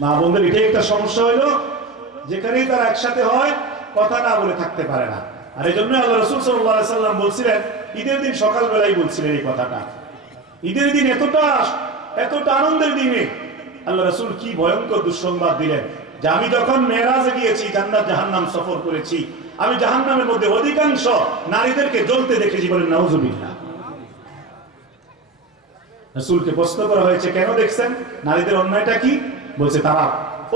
মা বোনদের এটাই একটা সমস্যা হইলো, যেখানেই তারা একসাথে হয় কথা না বলে থাকতে পারে না। আর এই জন্য আল্লাহ রাসূল সাল্লাল্লাহু আলাইহি সাল্লাম বলছিলেন, ঈদের দিন সকালবেলায় বলছিলেন এই কথাটা। ঈদের দিন এতটা আনন্দের দিনে আল্লাহ রাসূল কি ভয়ঙ্কর দুঃসংবাদ দিলেন যে আমি যখন মেরাজে গিয়েছি, জান্নাত জাহান্নাম সফর করেছি, আমি জাহান্নামের মধ্যে অধিকাংশ নারীদেরকে জ্বলতে দেখেছি। বলেন নাউজুবিল্লাহ। রাসূলকে প্রশ্ন করা হয়েছে, কেন দেখছেন? নারীদের অন্যায়টা কি? বলছে তারা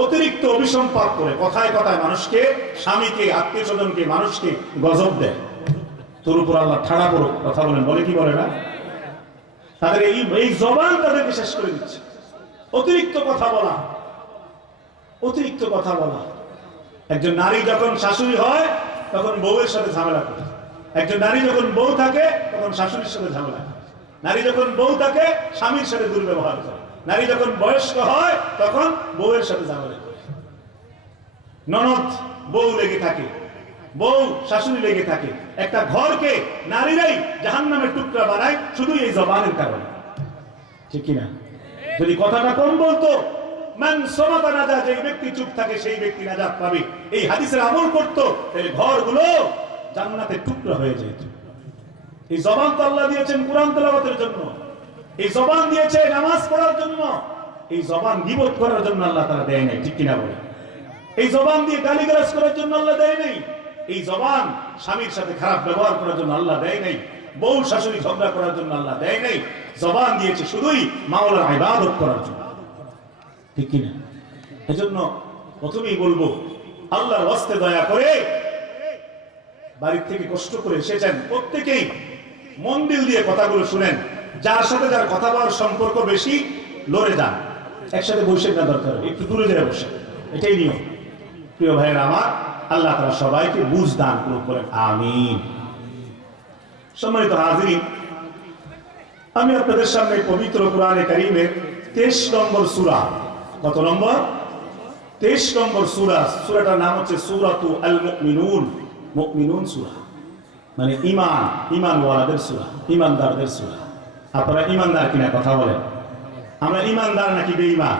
অতিরিক্ত অভিসম্পাত করে কথায় কথায় মানুষকে, স্বামীকে, আত্মীয় স্বজনকে, মানুষকে গজব দেয়। তোর উপর আল্লাহ ঠাড়া পড়ুক, কথা বলেন, বলে কি বলে না? তাদের এই জবান তাদেরকে শেষ করে দিচ্ছে। অতিরিক্ত কথা বলা। একজন নারী যখন শাশুড়ি হয় তখন বউয়ের সাথে ঝামেলা করে। একজন নারী যখন বউ থাকে তখন শাশুড়ির সাথে ঝামেলা করে। নারী যখন বউ থাকে স্বামীর সাথে দুর্ব্যবহার করে। নারী যখন বয়স্ক হয় তখন বউয়ের সাথে ঝামেলা করে। ননদ বউ লেগে থাকে, বউ শাশুড়ি লেগে থাকে। একটা ঘরকে নারীরাই জাহান্নামের টুকরা বানায় শুধু এই জবানের কারণে, ঠিক কিনা? যদি কথাটা কম বলতো, মান সামাতা নাজা, যে ব্যক্তি চুপ থাকে সেই ব্যক্তি নাজাত পাবে, এই হাদিসের আমল করতো, তাহলে ঘরগুলো জান্নাতের টুকরা হয়ে যেত। এই জবান তো আল্লাহ দিয়েছেন কুরআন তেলাওয়াতের জন্য, এই জবান দিয়েছে নামাজ পড়ার জন্য, এই জবান গীবত করার জন্য আল্লাহ তাআলা দেয় নাই, ঠিক কিনা বলে? এই জবান দিয়ে গালিগালাজ করার জন্য আল্লাহ দেয় নাই। এই জবান স্বামীর সাথে খারাপ ব্যবহার করার জন্য আল্লাহ দেয় নাই। বউ শাশুড়ি ঝগড়া করার জন্য আল্লাহ দেয় নাই। জবান দিয়েছে শুধুই মাওলার ইবাদত করার জন্য, ঠিক কিনা? এজন্য প্রথমেই বলবো, আল্লাহর ওয়াস্তে দয়া করে বাড়ি থেকে কষ্ট করে এসেছেন, প্রত্যেকেই মন দিল দিয়ে কথাগুলো শুনেন। যার সাথে যার কথা বলার সম্পর্ক বেশি, লড়ে যান, একসাথে বসে না, দরকার একটু দূরে যায় বসে, এটাই নিয়ম। প্রিয় ভাইয়েরা আমার, আল্লাহ তাআলা সবাইকে বুঝ দান করুন, আমিন। সম্মানিত হাজিরিন, আমি আপনাদের সামনে পবিত্র কোরআনে কারীমের 23 নম্বর সূরা, কত নম্বর? 23 নম্বর সূরা। সূরাটার নাম হচ্ছে সূরাতু আল মুমিনুন। মুমিনুন সূরা মানে ঈমানওয়ালাদের সূরা, ঈমানদারদের সূরা। আপনারা ঈমানদার কিনা কথা বলেন? আমরা ঈমানদার নাকি বেঈমান?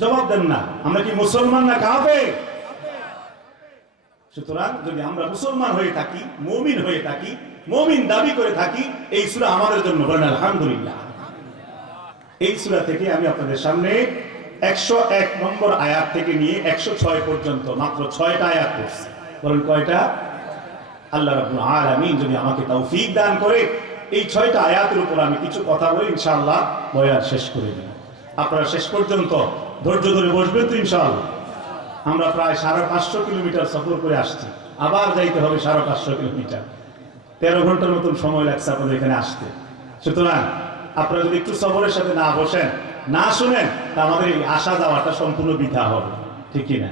জবাব দেন না। আমরা কি মুসলমান না কাফের? সুতরাং যদি আমরা মুসলমান হয়ে থাকি, মুমিন হয়ে থাকি, মুমিন দাবি করে থাকি, এই সূরা আমাদের জন্য, বলেন আলহামদুলিল্লাহ। এই সূরা থেকে আমি আপনাদের সামনে 101 নম্বর আয়াত থেকে নিয়ে 106 পর্যন্ত মাত্র 6টা আয়াত পড়ছি। বলেন কয়টা? আল্লাহ রাব্বুল আলামিন যদি আমাকে তৌফিক দান করে এই 6টা আয়াতের উপর আমি কিছু কথা বলে ইনশাআল্লাহ বয়ান শেষ করে দেব। আপনারা শেষ পর্যন্ত ধৈর্য ধরে বসবেন তো ইনশাআল্লাহ। আমরা প্রায় 550 কিলোমিটার সফর করে আসছি, আবার যাইতে হবে 550 কিলোমিটার। 13 ঘন্টার মতন সময় লাগছে আপনাদের এখানে আসতে। সুতরাং আপনারা যদি একটু সবরের সাথে না বসেন, না শুনেন, তা আমাদের এই আসা যাওয়াটা সম্পূর্ণ বৃথা হবে, ঠিক কিনা?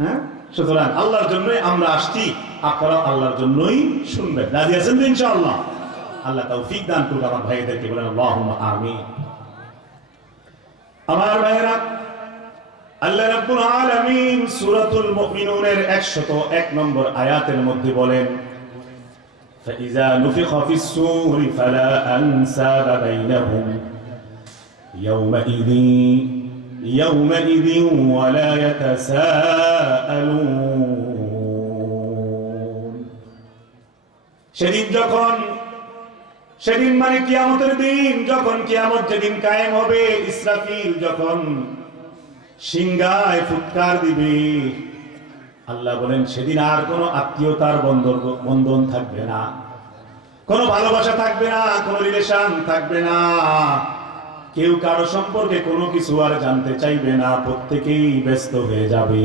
হ্যাঁ, সুতরাং আল্লাহর জন্যই আমরা আসছি, আপনারা আল্লাহর জন্যই শুনবেন। রাজি আছেন তো ইনশাআল্লাহ? আল্লাহ তৌফিক দান করুন আমার ভাইদেরকে, বলেন আল্লাহুম্মা আমিন। আমার ভাইরা, আল্লাহ রাব্বুল আলামিন সূরাতুল মুমিনুনের 101 নম্বর আয়াতের মধ্যে বলেন, ফাইযা নুফিখা ফিস সূরি ফালা আনসাবা বাইনাহুম ইয়াওমাইযিন ওয়ালা ইয়াতাসাআলুন। সেদিন মানে কিয়ামতের দিন, যখন কিয়ামত যেদিন কায়েম হবে, ইসরাফিল যখন সিংহায় ফুৎকার দিবে, আল্লাহ বলেন সেদিন আর কোনো আত্মীয়তার বন্ধন থাকবে না, কোনো ভালোবাসা থাকবে না, কোনো রিলেশন থাকবে না। কেউ কারো সম্পর্কে কোনো কিছু আর জানতে চাইবে না। প্রত্যেকেই ব্যস্ত হয়ে যাবে,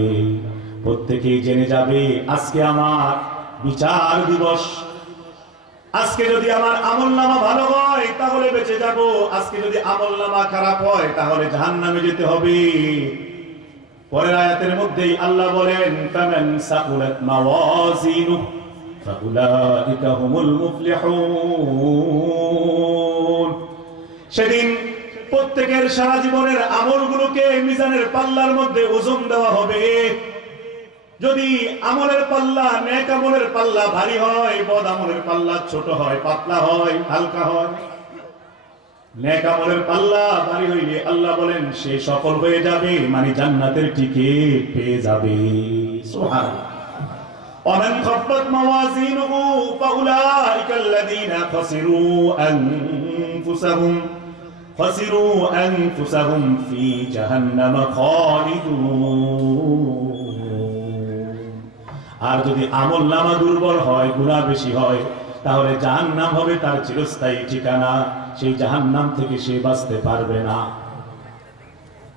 প্রত্যেকেই জেনে যাবে আজকে আমার বিচার দিবস। আজকে যদি আমার আমলনামা ভালো হয় তাহলে বেঁচে যাব, আজকে যদি আমলনামা খারাপ হয় তাহলে জাহান্নামে যেতে হবে। পরের আয়াতের মধ্যেই আল্লাহ বলেন, ফামান সাকুলাত মাওয়াজিনুহু ফাউলাইকা হুমুল মুফলিহুন। সেদিন প্রত্যেকের সারা জীবনের আমলগুলোকে মিজানের পাল্লার মধ্যে ওজন দেওয়া হবে। যদি আমলের পাল্লা, নেক আমলের পাল্লা ভারী হয়, বদ আমলের পাল্লা ছোট হয়, পাতলা হয়, হালকা হয়। নেক আমলের পাল্লা ভারী হইলে আল্লাহ বলেন সে সফল হয়ে যাবে, মানে জান্নাতের টিকিট পেয়ে যাবে। সুবহানাল্লাহ। ومن خفت موازينه فأولئك الذين خسروا أنفسهم في جهنم خالدون। আর যদি আমল নামা দুর্বল হয়, গুনাহ বেশি হয়, তাহলে জাহান্নাম হবে তার চিরস্থায়ী ঠিকানা। সেই জাহান্নাম থেকে সে বাঁচতে পারবে না।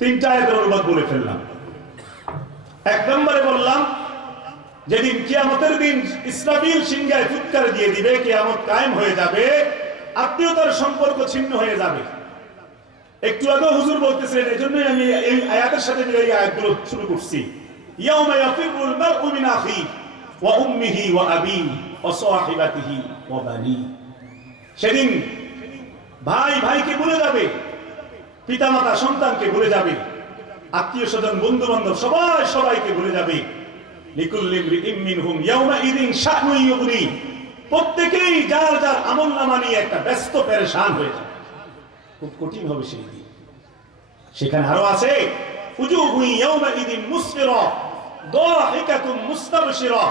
তিনটা আয়াতের অনুবাদ বলে ফেললাম। এক নম্বরে বললাম যেদিন কিয়ামতের দিন ইসরাফিল সিংহায় ফুৎকার দিয়ে দিবে, কিয়ামত কায়েম হয়ে যাবে, আত্মীয়তার সম্পর্ক ছিন্ন হয়ে যাবে। একটু আগে হুজুর বলতেছিলেন, এজন্যই আমি এই আয়াতের সাথে মিলে এই আয়াতগুলো শুরু করছি। ইয়াউমা ইয়াফিরুল মারউ মিন আখিহি ওয়া উম্মিহি ওয়া আবিহি ওয়া সাহিবাতিহি ওয়া বানি। সেদিন ভাই ভাইকে ভুলে যাবে, পিতামাতা সন্তানকে ভুলে যাবে, আত্মীয় স্বজন বন্ধু বান্ধব সবাই সবাইকে ভুলে যাবে। লিকুল্লি ইমরিইম মিনহুম ইয়াউমাইযিন শা'নুন ইউগনি। প্রত্যেকেই যার যার আমলনামা নিয়ে একটা ব্যস্ত পেরেশান হয়ে যাবে। খুব কঠিন হবে সেই দিন। সেখানে আরো আছে উজুহু ইয়াউমাইযিন মুসফিরা দাহিকাতুন মুস্তাবশিরা।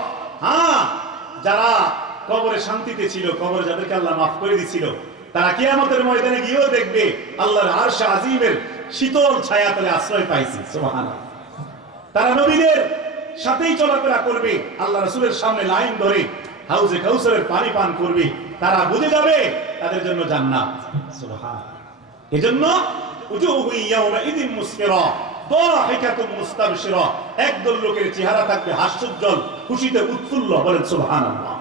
যারা কবরে শান্তিতে ছিল, কবরে যাদেরকে আল্লাহ মাফ করে দিয়েছিল, তারা কিয়ামতের ময়দানে গিয়েও দেখবে আল্লাহর আরশ আজিমের শীতল ছায়াতলে আশ্রয় পাইছে। সুবহানাল্লাহ। তারা নবীদের সাথেই চলাফেরা করবে, আল্লাহ রাসূলের সামনে লাইন ধরে হাউজে কাউসারের পানি পান করবে। তারা বুঝে যাবে তাদের জন্য জান্নাত। সুবহানাল্লাহ। এজন্য উজুহু ইয়াউমাইযিন মুসফিরা দাহিকাতুন মুস্তাবশিরা। একদল লোকের চেহারা থাকবে হাস্যোজ্জ্বল, খুশিতে উৎফুল্ল। বলেন সুবহানাল্লাহ।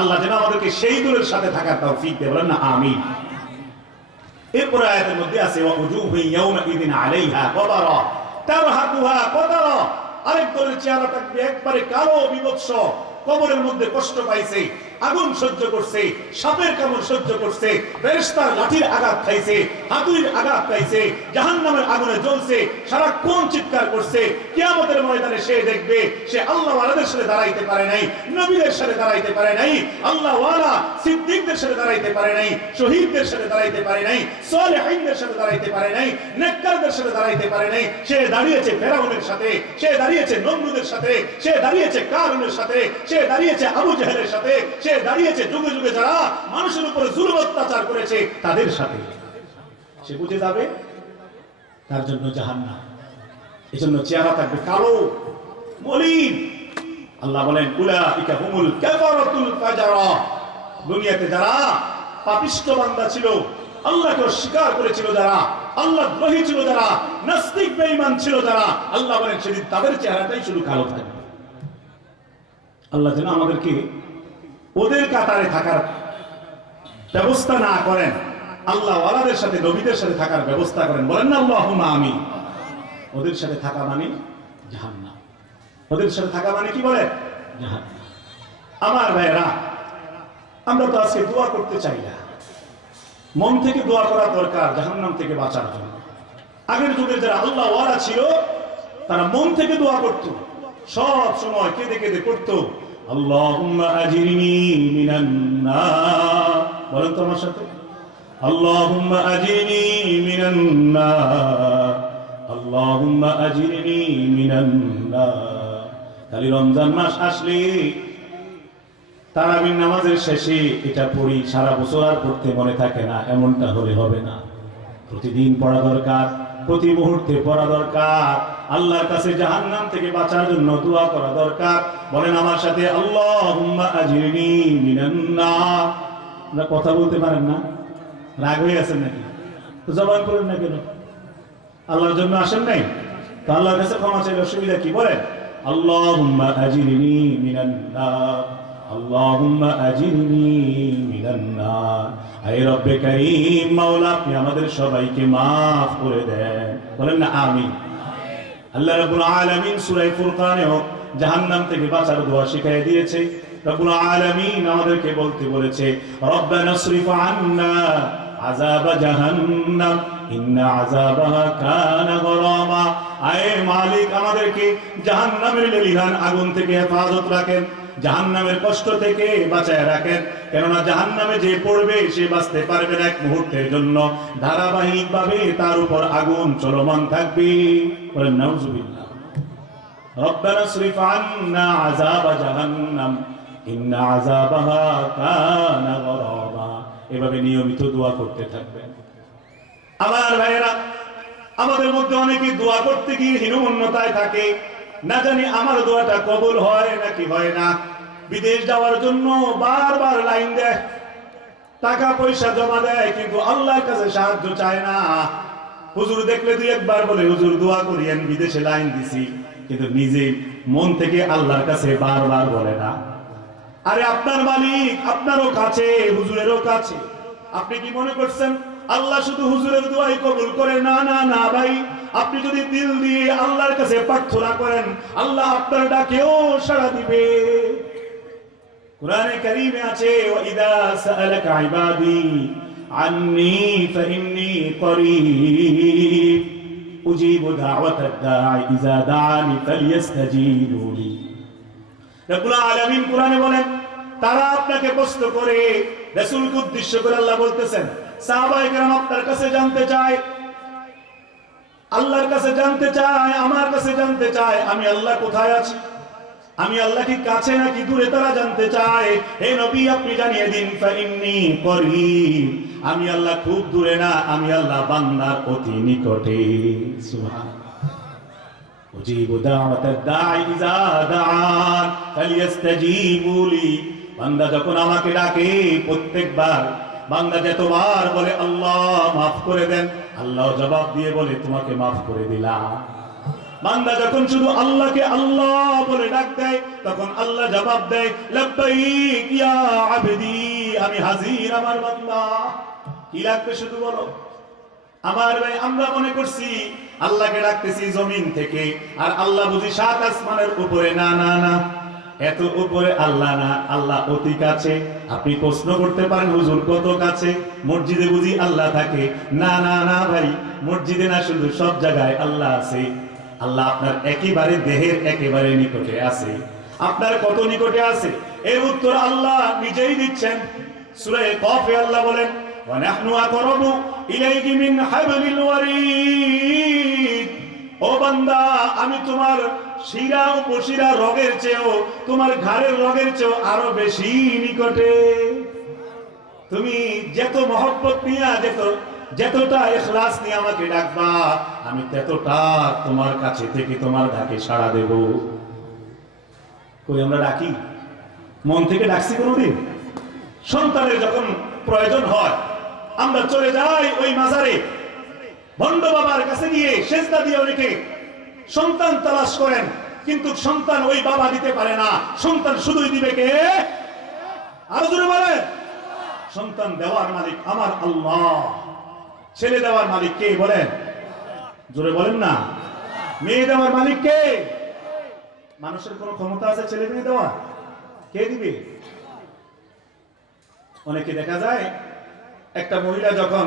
আল্লাহ যেন আমাদেরকে সেই দলের সাথে থাকার তৌফিক দেন। বলেন না আমিন। এরপরে আয়াতের মধ্যে আছে ওয়া উজুহু ইয়াউমাইযিন আলাইহা গাবারা তারহাকুহা কাতারা। আরেক দলের চেহারা থাকবে একবারে কালো বিভৎস, কবরের মধ্যে কষ্ট পাইছে, আগুন সহ্য করছে, সাপের কামড় সহ্য করছে, ফেরেশতার লাঠির আঘাত খাইছে, হাতুড়ির আঘাত খাইছে, জাহান্নামের আগুনে জ্বলছে, সারাক্ষণ চিৎকার করছে। কিয়ামতের ময়দানে সে দেখবে সে আল্লাহ ওয়ালাদের সাথে দাঁড়াইতে পারে নাই, নবীদের সাথে দাঁড়াইতে পারে নাই, আল্লাহ ওয়ালা সিদ্দিকদের সাথে দাঁড়াইতে পারে নাই, শহীদদের সাথে দাঁড়াইতে পারে নাই, সালেহিনদের সাথে দাঁড়াইতে পারে নাই, নেককারদের সাথে দাঁড়াইতে পারে নাই। সে দাঁড়িয়েছে ফেরাউনের সাথে, সে দাঁড়িয়েছে নমরুদের সাথে, সে দাঁড়িয়েছে কারুনের সাথে, সে দাঁড়িয়েছে আবু জাহেলের সাথে, সে দাঁড়িয়েছে যুগে যুগে যারা মানুষের উপরে জুলুম অত্যাচার করেছে তাদের সাথে। সে বুঝে যাবে তার জন্য জাহান্নাম। এজন্য চেহারা থাকবে কালো মলিন। আল্লাহ বলেন উলাইকা হুমুল কাফারাতুল ফাজারা। দুনিয়াতে যারা পাপিষ্ঠ বান্দা ছিল, আল্লাহকে অস্বীকার করেছিল যারা, আল্লাহ দ্রোহী ছিল যারা, নাস্তিক বেঈমান ছিল যারা, আল্লাহ বলেন সেদিন তাদের চেহারাটাই শুধু কালো থাকবে। আল্লাহ যেন আমাদেরকে ওদের কাতারে থাকার ব্যবস্থা না করেন, আল্লাহ ওয়ালাদের সাথে নবীদের সাথে থাকার ব্যবস্থা করেন। বলেন না আল্লাহুম্মা আমিন। ওদের সাথে থাকা মানে জাহান্নাম। ওদের সাথে থাকা মানে কি বলেন? জাহান্নাম। আমার ভাইরা, আমরা তো আজকে দোয়া করতে চাই না। মন থেকে দোয়া করা দরকার জাহান্নাম থেকে বাঁচার জন্য। আগের যুগের যারা আল্লাহ ওয়ালা ছিল তারা মন থেকে দোয়া করত, সব সময় কেঁদে কেঁদে করতো আল্লাহুম্মা আজিরনি মিনান নার। বলেন তো আমার সাথে, আল্লাহুম্মা আজিরনি মিনান নার, আল্লাহুম্মা আজিরনি মিনান নার। খালি রমজান মাস আসলে তারাবির নামাজের শেষে এটা পড়ি, সারা বছর আর পড়তে মনে থাকে না, এমনটা হলে হবে না। প্রতিদিন পড়া দরকার, প্রতি মুহূর্তে পড়া দরকার। আল্লাহর কাছে জাহান্নাম থেকে বাঁচার জন্য দোয়া করা দরকার। বলেন আমার সাথে আল্লাহুম্মা আজিরনি মিনান নার। আপনারা কথা বলতে পারেন না? রাগ হয়ে আছেন নাকি? তো জবান করেন না কেন? আল্লাহর জন্য আসেন নাই তো আল্লাহর কাছে ক্ষমা চাইলে অসুবিধা কি? বলেন আল্লাহুম্মা আজিরনি মিনান নার, আল্লাহুম্মা আজিরনি মিনান নার। হে রব্বে কারীম, মাওলা আপনি আমাদের সবাইকে maaf করে দেন। বলেন না আমিন। আল্লাহ রাব্বুল আলামিন সূরা ফুরকানে জাহান্নাম থেকে বাঁচার দোয়া শিখিয়ে দিয়েছে। রাব্বুল আলামিন আমাদেরকে বলতে বলেছে রব্বানা সরিফ আন্না আযাব জাহান্নাম ইন্না আযাবাহা কানা গরামা। আয়ে মালিক, আমাদেরকে জাহান্নামের লেলিহান আগুন থেকে হেফাজত রাখেন। জাহান্নামের কষ্ট থেকে বাঁচায় রাখেন, কেননা জাহান্নামে যে পড়বে সে বাঁচতে পারবে না এক মুহূর্তের জন্য, ধারাবাহিকভাবে তার উপর আগুন চলমান থাকবে। বলেন নাউজুবিল্লাহ। রব্বানা ইসরিফ আন্না আযাব জাহান্নাম ইন্না আযাবাহা কানা গরাবা। এভাবে নিয়মিত দোয়া করতে থাকবেন। আমার ভাইয়েরা, আমাদের মধ্যে অনেকে দোয়া করতে গিয়ে হীনমন্যতায় থাকে, না জানি আমার দোয়াটা কবুল হয় নাকি হয় না। বিদেশ যাওয়ার জন্য বারবার লাইন দেয়, টাকা পয়সা জমা দেয়, কিন্তু আল্লাহর কাছে সাহায্য চায় না। হুজুর দেখলে দুই একবার বলে হুজুর দোয়া করিয়েন, বিদেশে লাইন দিছি, কিন্তু নিজে মন থেকে আল্লাহর কাছে বারবার বলে না। আরে আপনার মালিক আপনারও কাছে, হুজুরেরও কাছে। আপনি কি মনে করছেন আল্লাহ শুধু হুজুরের দোয়াই কবুল করে? না না না ভাই, আপনি যদি দিল দিয়ে আল্লাহর কাছে প্রার্থনা করেন, আল্লাহ আপনার ডাকেও সাড়া দিবে। কোরআনে কারীমে আছে, ওয়াইদা সাআলাকা ইবাদি আন্নী ফাইন্নী করিব উজিবু দাওয়াতাদ দাঈ ইযা দাআনি ফালইস্তাজিবু লি। রব্বুল আলামিন কোরআনে বলেন, তারা আপনাকে প্রশ্ন করে, রাসূলকে উদ্দেশ্য করে আল্লাহ বলতেছেন, সাহাবায়ে কেরাম আপনার কাছে জানতে চায়, আল্লাহর কাছে জানতে চায়, আমার কাছে জানতে চায় আমি আল্লাহ কোথায় আছি, আমি আল্লাহ কি কাছে নাকি দূরে, তারা জানতে চায়। হে নবী আপনি জানিয়ে দিন, ফাইন্নী করিব, আমি আল্লাহ খুব দূরে না, আমি আল্লাহ বান্দার অতি নিকটে। সুবহানাল্লাহ। উজিবু দাওয়াতাদ দাঈ ইযা দাআন ফালইস্তাজিবু লি। বান্দা যখন আমাকে ডাকে, প্রত্যেকবার বান্দা যতবার বলে আল্লাহ মাফ করে দেন, আল্লাহ জবাব দিয়ে বলে তোমাকে মাফ করে দিলাম। বান্দা যখন শুধু আল্লাহকে আল্লাহ বলে ডাক দেয়, তখন আল্লাহ জবাব দেয়, লাব্বাইক ইয়া আবদি, আমি হাজির আমার বান্দা। কি লাগবে শুধু বলো। আমার ভাই, আমরা মনে করছি আল্লাহকে ডাকতেছি জমিন থেকে, আর আল্লাহ বুঝি 7 আসমানের উপরে। না না না, এত উপরে আল্লাহ না, আল্লাহ অতি কাছে। আপনি প্রশ্ন করতে পারেন হুজুর কত কাছে, মসজিদে বুঝি আল্লাহ থাকে? না না না ভাই, মসজিদে না, শুধু সব জায়গায় আল্লাহ আছে। আল্লাহ আপনার একেবারে দেহের একেবারে নিকটে আছে। আপনার কত নিকটে আছে এর উত্তর আল্লাহ নিজেই দিচ্ছেন। সূরা কফে আল্লাহ বলেন, ওয়া নাহনু আকরাবু ইলাইহি মিন হাবলিল ওয়ারিদ। ও বান্দা, আমি তোমার শিরা উপশিরা রগের চেয়েও, তোমার ঘাড়ের রগের চেয়েও আরো বেশি নিকটে। তুমি যত মহব্বত নিয়ে, যতটা ইখলাস নিয়ে আমাকে ডাকবা, আমি ততটা তোমার কাছে থেকে তোমার ডাকে সাড়া দেব। কই আমরা ডাকি? মন থেকে ডাকছি কোনোদিন? সন্তানের যখন প্রয়োজন হয়, আমরা চলে যাই ওই মাজারে, ভণ্ড বাবার কাছে গিয়ে সেজদা দিয়ে অনেকে সন্তান তালাশ করেন, কিন্তু সন্তান ওই বাবা দিতে পারে না। সন্তান শুধুই দিবে কে? আরো জোরে বলেন। সন্তান দেওয়ার মালিক আমার আল্লাহ। ছেলে দেওয়ার মালিক কে বলেন? জোরে বলেন না। মেয়ে দেওয়ার মালিক কে? মানুষের কোন ক্ষমতা আছে ছেলে মেয়ে দেওয়া? কে দিবে? অনেকে দেখা যায়, একটা মহিলা যখন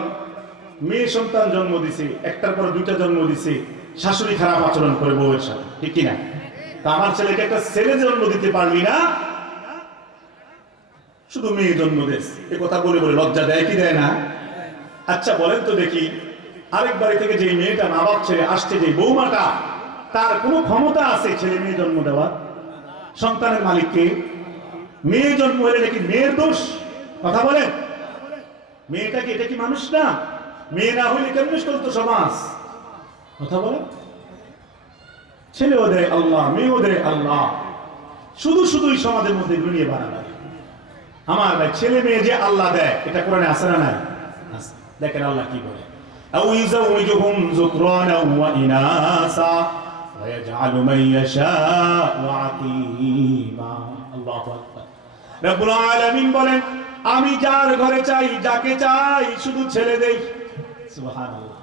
মেয়ে সন্তান জন্ম দিছে, একটার পর দুইটা জন্ম দিছে, শাশুড়ি খারাপ আচরণ করে বউয়ের সাথে, ঠিক কিনা? তা আমার ছেলেকে একটা ছেলে জন্ম দিতে পারলি না, শুধু মেয়ে জন্ম দিস, এ কথা বলে বলে লজ্জা দেয় কি দেয় না? আচ্ছা বলেন তো দেখি, আরেক বাড়ি থেকে যে মেয়েটা মা বাপ ছেড়ে আসছে, যে বৌমাটা, তার কোনো ক্ষমতা আছে ছেলে মেয়ে জন্ম দেওয়ার? সন্তানের মালিককে। মেয়ে জন্ম হলে নাকি মেয়ের দোষ? কথা বলেন। মেয়েটা কি, এটা কি মানুষ না? মেয়ে না হইলে কেমন চলতো সমাজ? কথা বলেন। ছেলেও দেয় আল্লাহ, মেয়েও দেয় আল্লাহ, শুধু শুধুই সমাজের মধ্যে দুনিয়া বাড়াবাড়ি। আমার ভাই, ছেলে মেয়ে যে আল্লাহ দেয়, এটা কোরআনে আছে না নাই? দেখেন আল্লাহ কি বলে, আও ইউযাউজুহুম যুকরানা ওয়া ইনাসা ওয়া ইয়াজআলু মান ইয়াশাউ আকীমা। আল্লাহু আকবার। রব্বুল আলামিন বলেন, আমি যার ঘরে চাই, যাকে চাই শুধু ছেলে দেই, সুবহানাল্লাহ,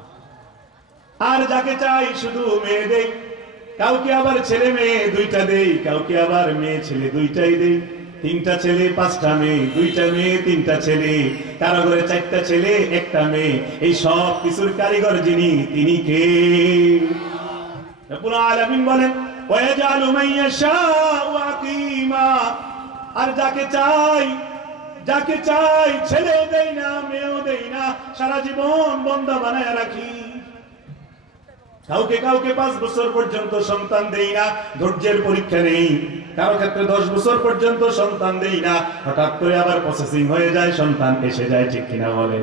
আর যাকে চাই শুধু মেয়ে দেই। কাউকে আবার ছেলে মেয়ে দুইটা দেই, কাউকে আবার মেয়ে ছেলে দুইটাই দেই। 3টা ছেলে 5টা মেয়ে, 2টা মেয়ে 3টা ছেলে, কারো ঘরে 4টা ছেলে 1টা মেয়ে। এই সব কিছুর কারিগর যিনি, তিনি কে? রব্বুল আলামিন বলেন, ওয়া ইয়াজআলু মান ইয়াশাউ আকীমা। আর যাকে চাই ছেলেও দেই না, মেয়েও দেই না, সারা জীবন বন্দা বানায় রাখি। কাউকে 5 বছর পর্যন্ত সন্তান দেই না, ধৈর্যের পরীক্ষা নেই। কারো ক্ষেত্রে 10 বছর পর্যন্ত সন্তান দেই না, হঠাৎ করে আবার প্রসেসিং হয়ে যায়, সন্তান এসে যায়, ঠিক কিনা বলে?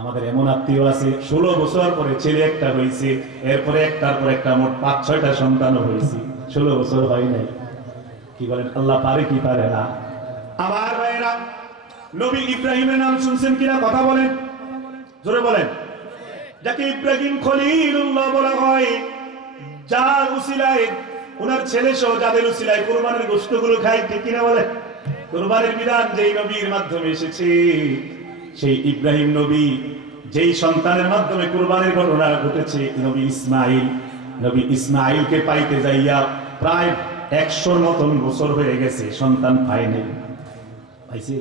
আমাদের এমন আত্মীয় আছে 16 বছর পরে ছেলে একটা হয়েছে, এরপরে একটার পর একটা মোট 5-6টা সন্তানও হয়েছে, 16 বছর হয় নাই। কি বলেন, আল্লাহ পারে কি পারে না? আমার ভাইরা, নবী ইব্রাহিমের নাম শুনছেন কিনা? কথা বলেন, জোরে বলেন। যাকে ইব্রাহিম খলিলুল্লাহ বলা হয়, যার উসিলায় ওনার ছেলে সহ যাদের উসিলায় কুরবানির গোশতগুলো খায়, ঠিক কিনা বলে? কুরবানির বিধান যেই নবীর মাধ্যমে এসেছে, সেই ইব্রাহিম নবী যেই সন্তানের মাধ্যমে কুরবানির ঘটনা ঘটেছে, নবী ইসমাইলকে পাইতে যাইয়া প্রায় 100 মতন বছর হয়ে গেছে, সন্তান পায়নি। পাইছে?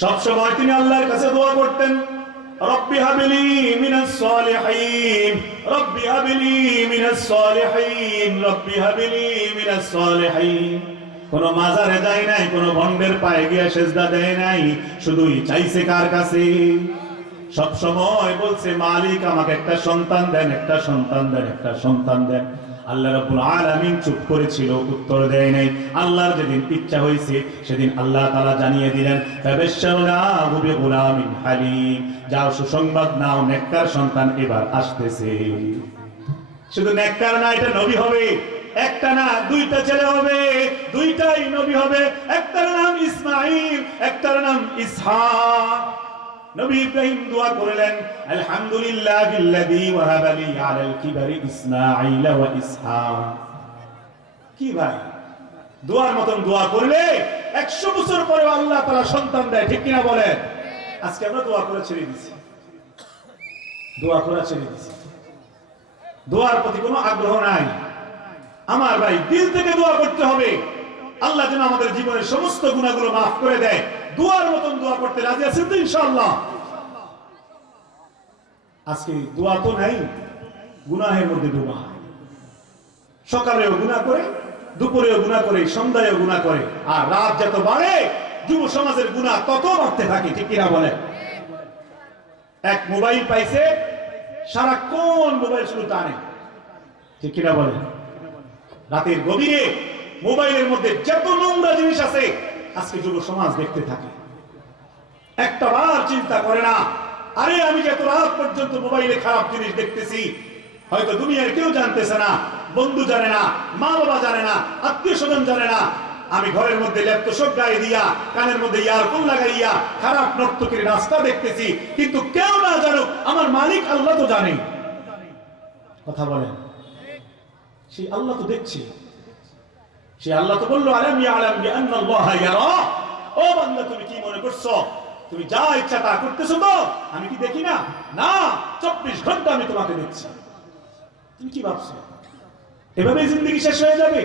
সব সময় তিনি আল্লাহর কাছে দোয়া করতেন, রব্বি হাবলি মিনাস সালিহিন, রব্বি হাবলি মিনাস সালিহিন, রব্বি হাবলি মিনাস সালিহিন। কোন মাজারে যায় নাই, কোন ভন্ডের পায়ে গিয়ে সেজদা দেয় নাই, শুধুই চাইছে কার কাছে? সব সময় বলছে, মালিক আমাকে একটা সন্তান দেন, একটা সন্তান দেন, একটা সন্তান দেন। আল্লাহ রাব্বুল আলামিন চুপ করেছিল, উত্তর দেয় নাই। আল্লাহর যেদিন ইচ্ছা হয়েছে সেদিন আল্লাহ তাআলা জানিয়ে দিলেন, ফাবাশশারনাহু বিগুলামিন হালিম, যাও সুসংবাদ নাও, নেককার সন্তান এবার আসতেছে। শুধু নেককার না, এটা নবী হবে। একটা না, 2টা ছেলে হবে, 2টাই নবী হবে। একটার নাম ইসমাঈল, একটার নাম ইসহাক। নবী ইব্রাহিম দোয়া করলেন, আলহামদুলিল্লাহিল্লাযী ওয়াহাবা লি আলাল কিবারি ইসমাঈল ওয়া ইসহাক। কি ভাই, দোয়ার মতন দোয়া করলে 100 বছর পরে আল্লাহ তাআলা সন্তান দেয়, ঠিক কিনা বলেন? আজকে আমরা দোয়া করে ছেড়ে দিছি, দোয়ার প্রতি কোনো আগ্রহ নাই। আমার ভাই, দিল থেকে দোয়া করতে হবে, আল্লাহ যেন আমাদের জীবনের সমস্ত গুনাহগুলো মাফ করে দেয়। দোয়ার মতন দোয়া করতে রাজি আছেন তো ইনশাআল্লাহ? আজকে দোয়া তো নাই, গুনাহের মধ্যে ডুবা। সকালেও গুনাহ করে, দুপুরেও গুনাহ করে, সন্ধ্যায়ও গুনাহ করে, আর রাত যত বাড়ে যুব সমাজের গুনাহ তত বাড়তে থাকে, ঠিক কিনা বলে? এক মোবাইল পাইছে, সারাক্ষণ মোবাইল শুধু টানে, ঠিক কিনা বলে? রাতের গভীরে মোবাইলের মধ্যে যত নোংরা জিনিস আছে আজকে যুব সমাজ দেখতে থাকে, একটা বার চিন্তা করে না, আরে আমি যত রাত পর্যন্ত মোবাইলে খারাপ জিনিস দেখতেছি, হয়তো দুনিয়ার কেউ জানতেছে না, বন্ধু জানে না, মা বাবা জানে না, আত্মীয় স্বজন জানে না, আমি ঘরের মধ্যে ল্যাপটপ গায়ে দিয়া, কানের মধ্যে ইয়ারফোন লাগাইয়া খারাপ নর্তকীর রাস্তা দেখতেছি, কিন্তু কেউ না জানুক, আমার মালিক আল্লাহ তো জানে। কথা বলেন, সেই আল্লাহ তো দেখছে, সে আল্লাহ তো বললো, আলাম ইয়ালাম বিআন্নাল্লাহা ইয়ারা। ও বান্দা, তুমি কি মনে করছো তুমি যা ইচ্ছা তা করতেছো তো আমি কি দেখি না? না, 24 ঘন্টা আমি তোমাকে দেখছি। তুমি কি ভাবছো এভাবেই জিন্দেগি শেষ হয়ে যাবে,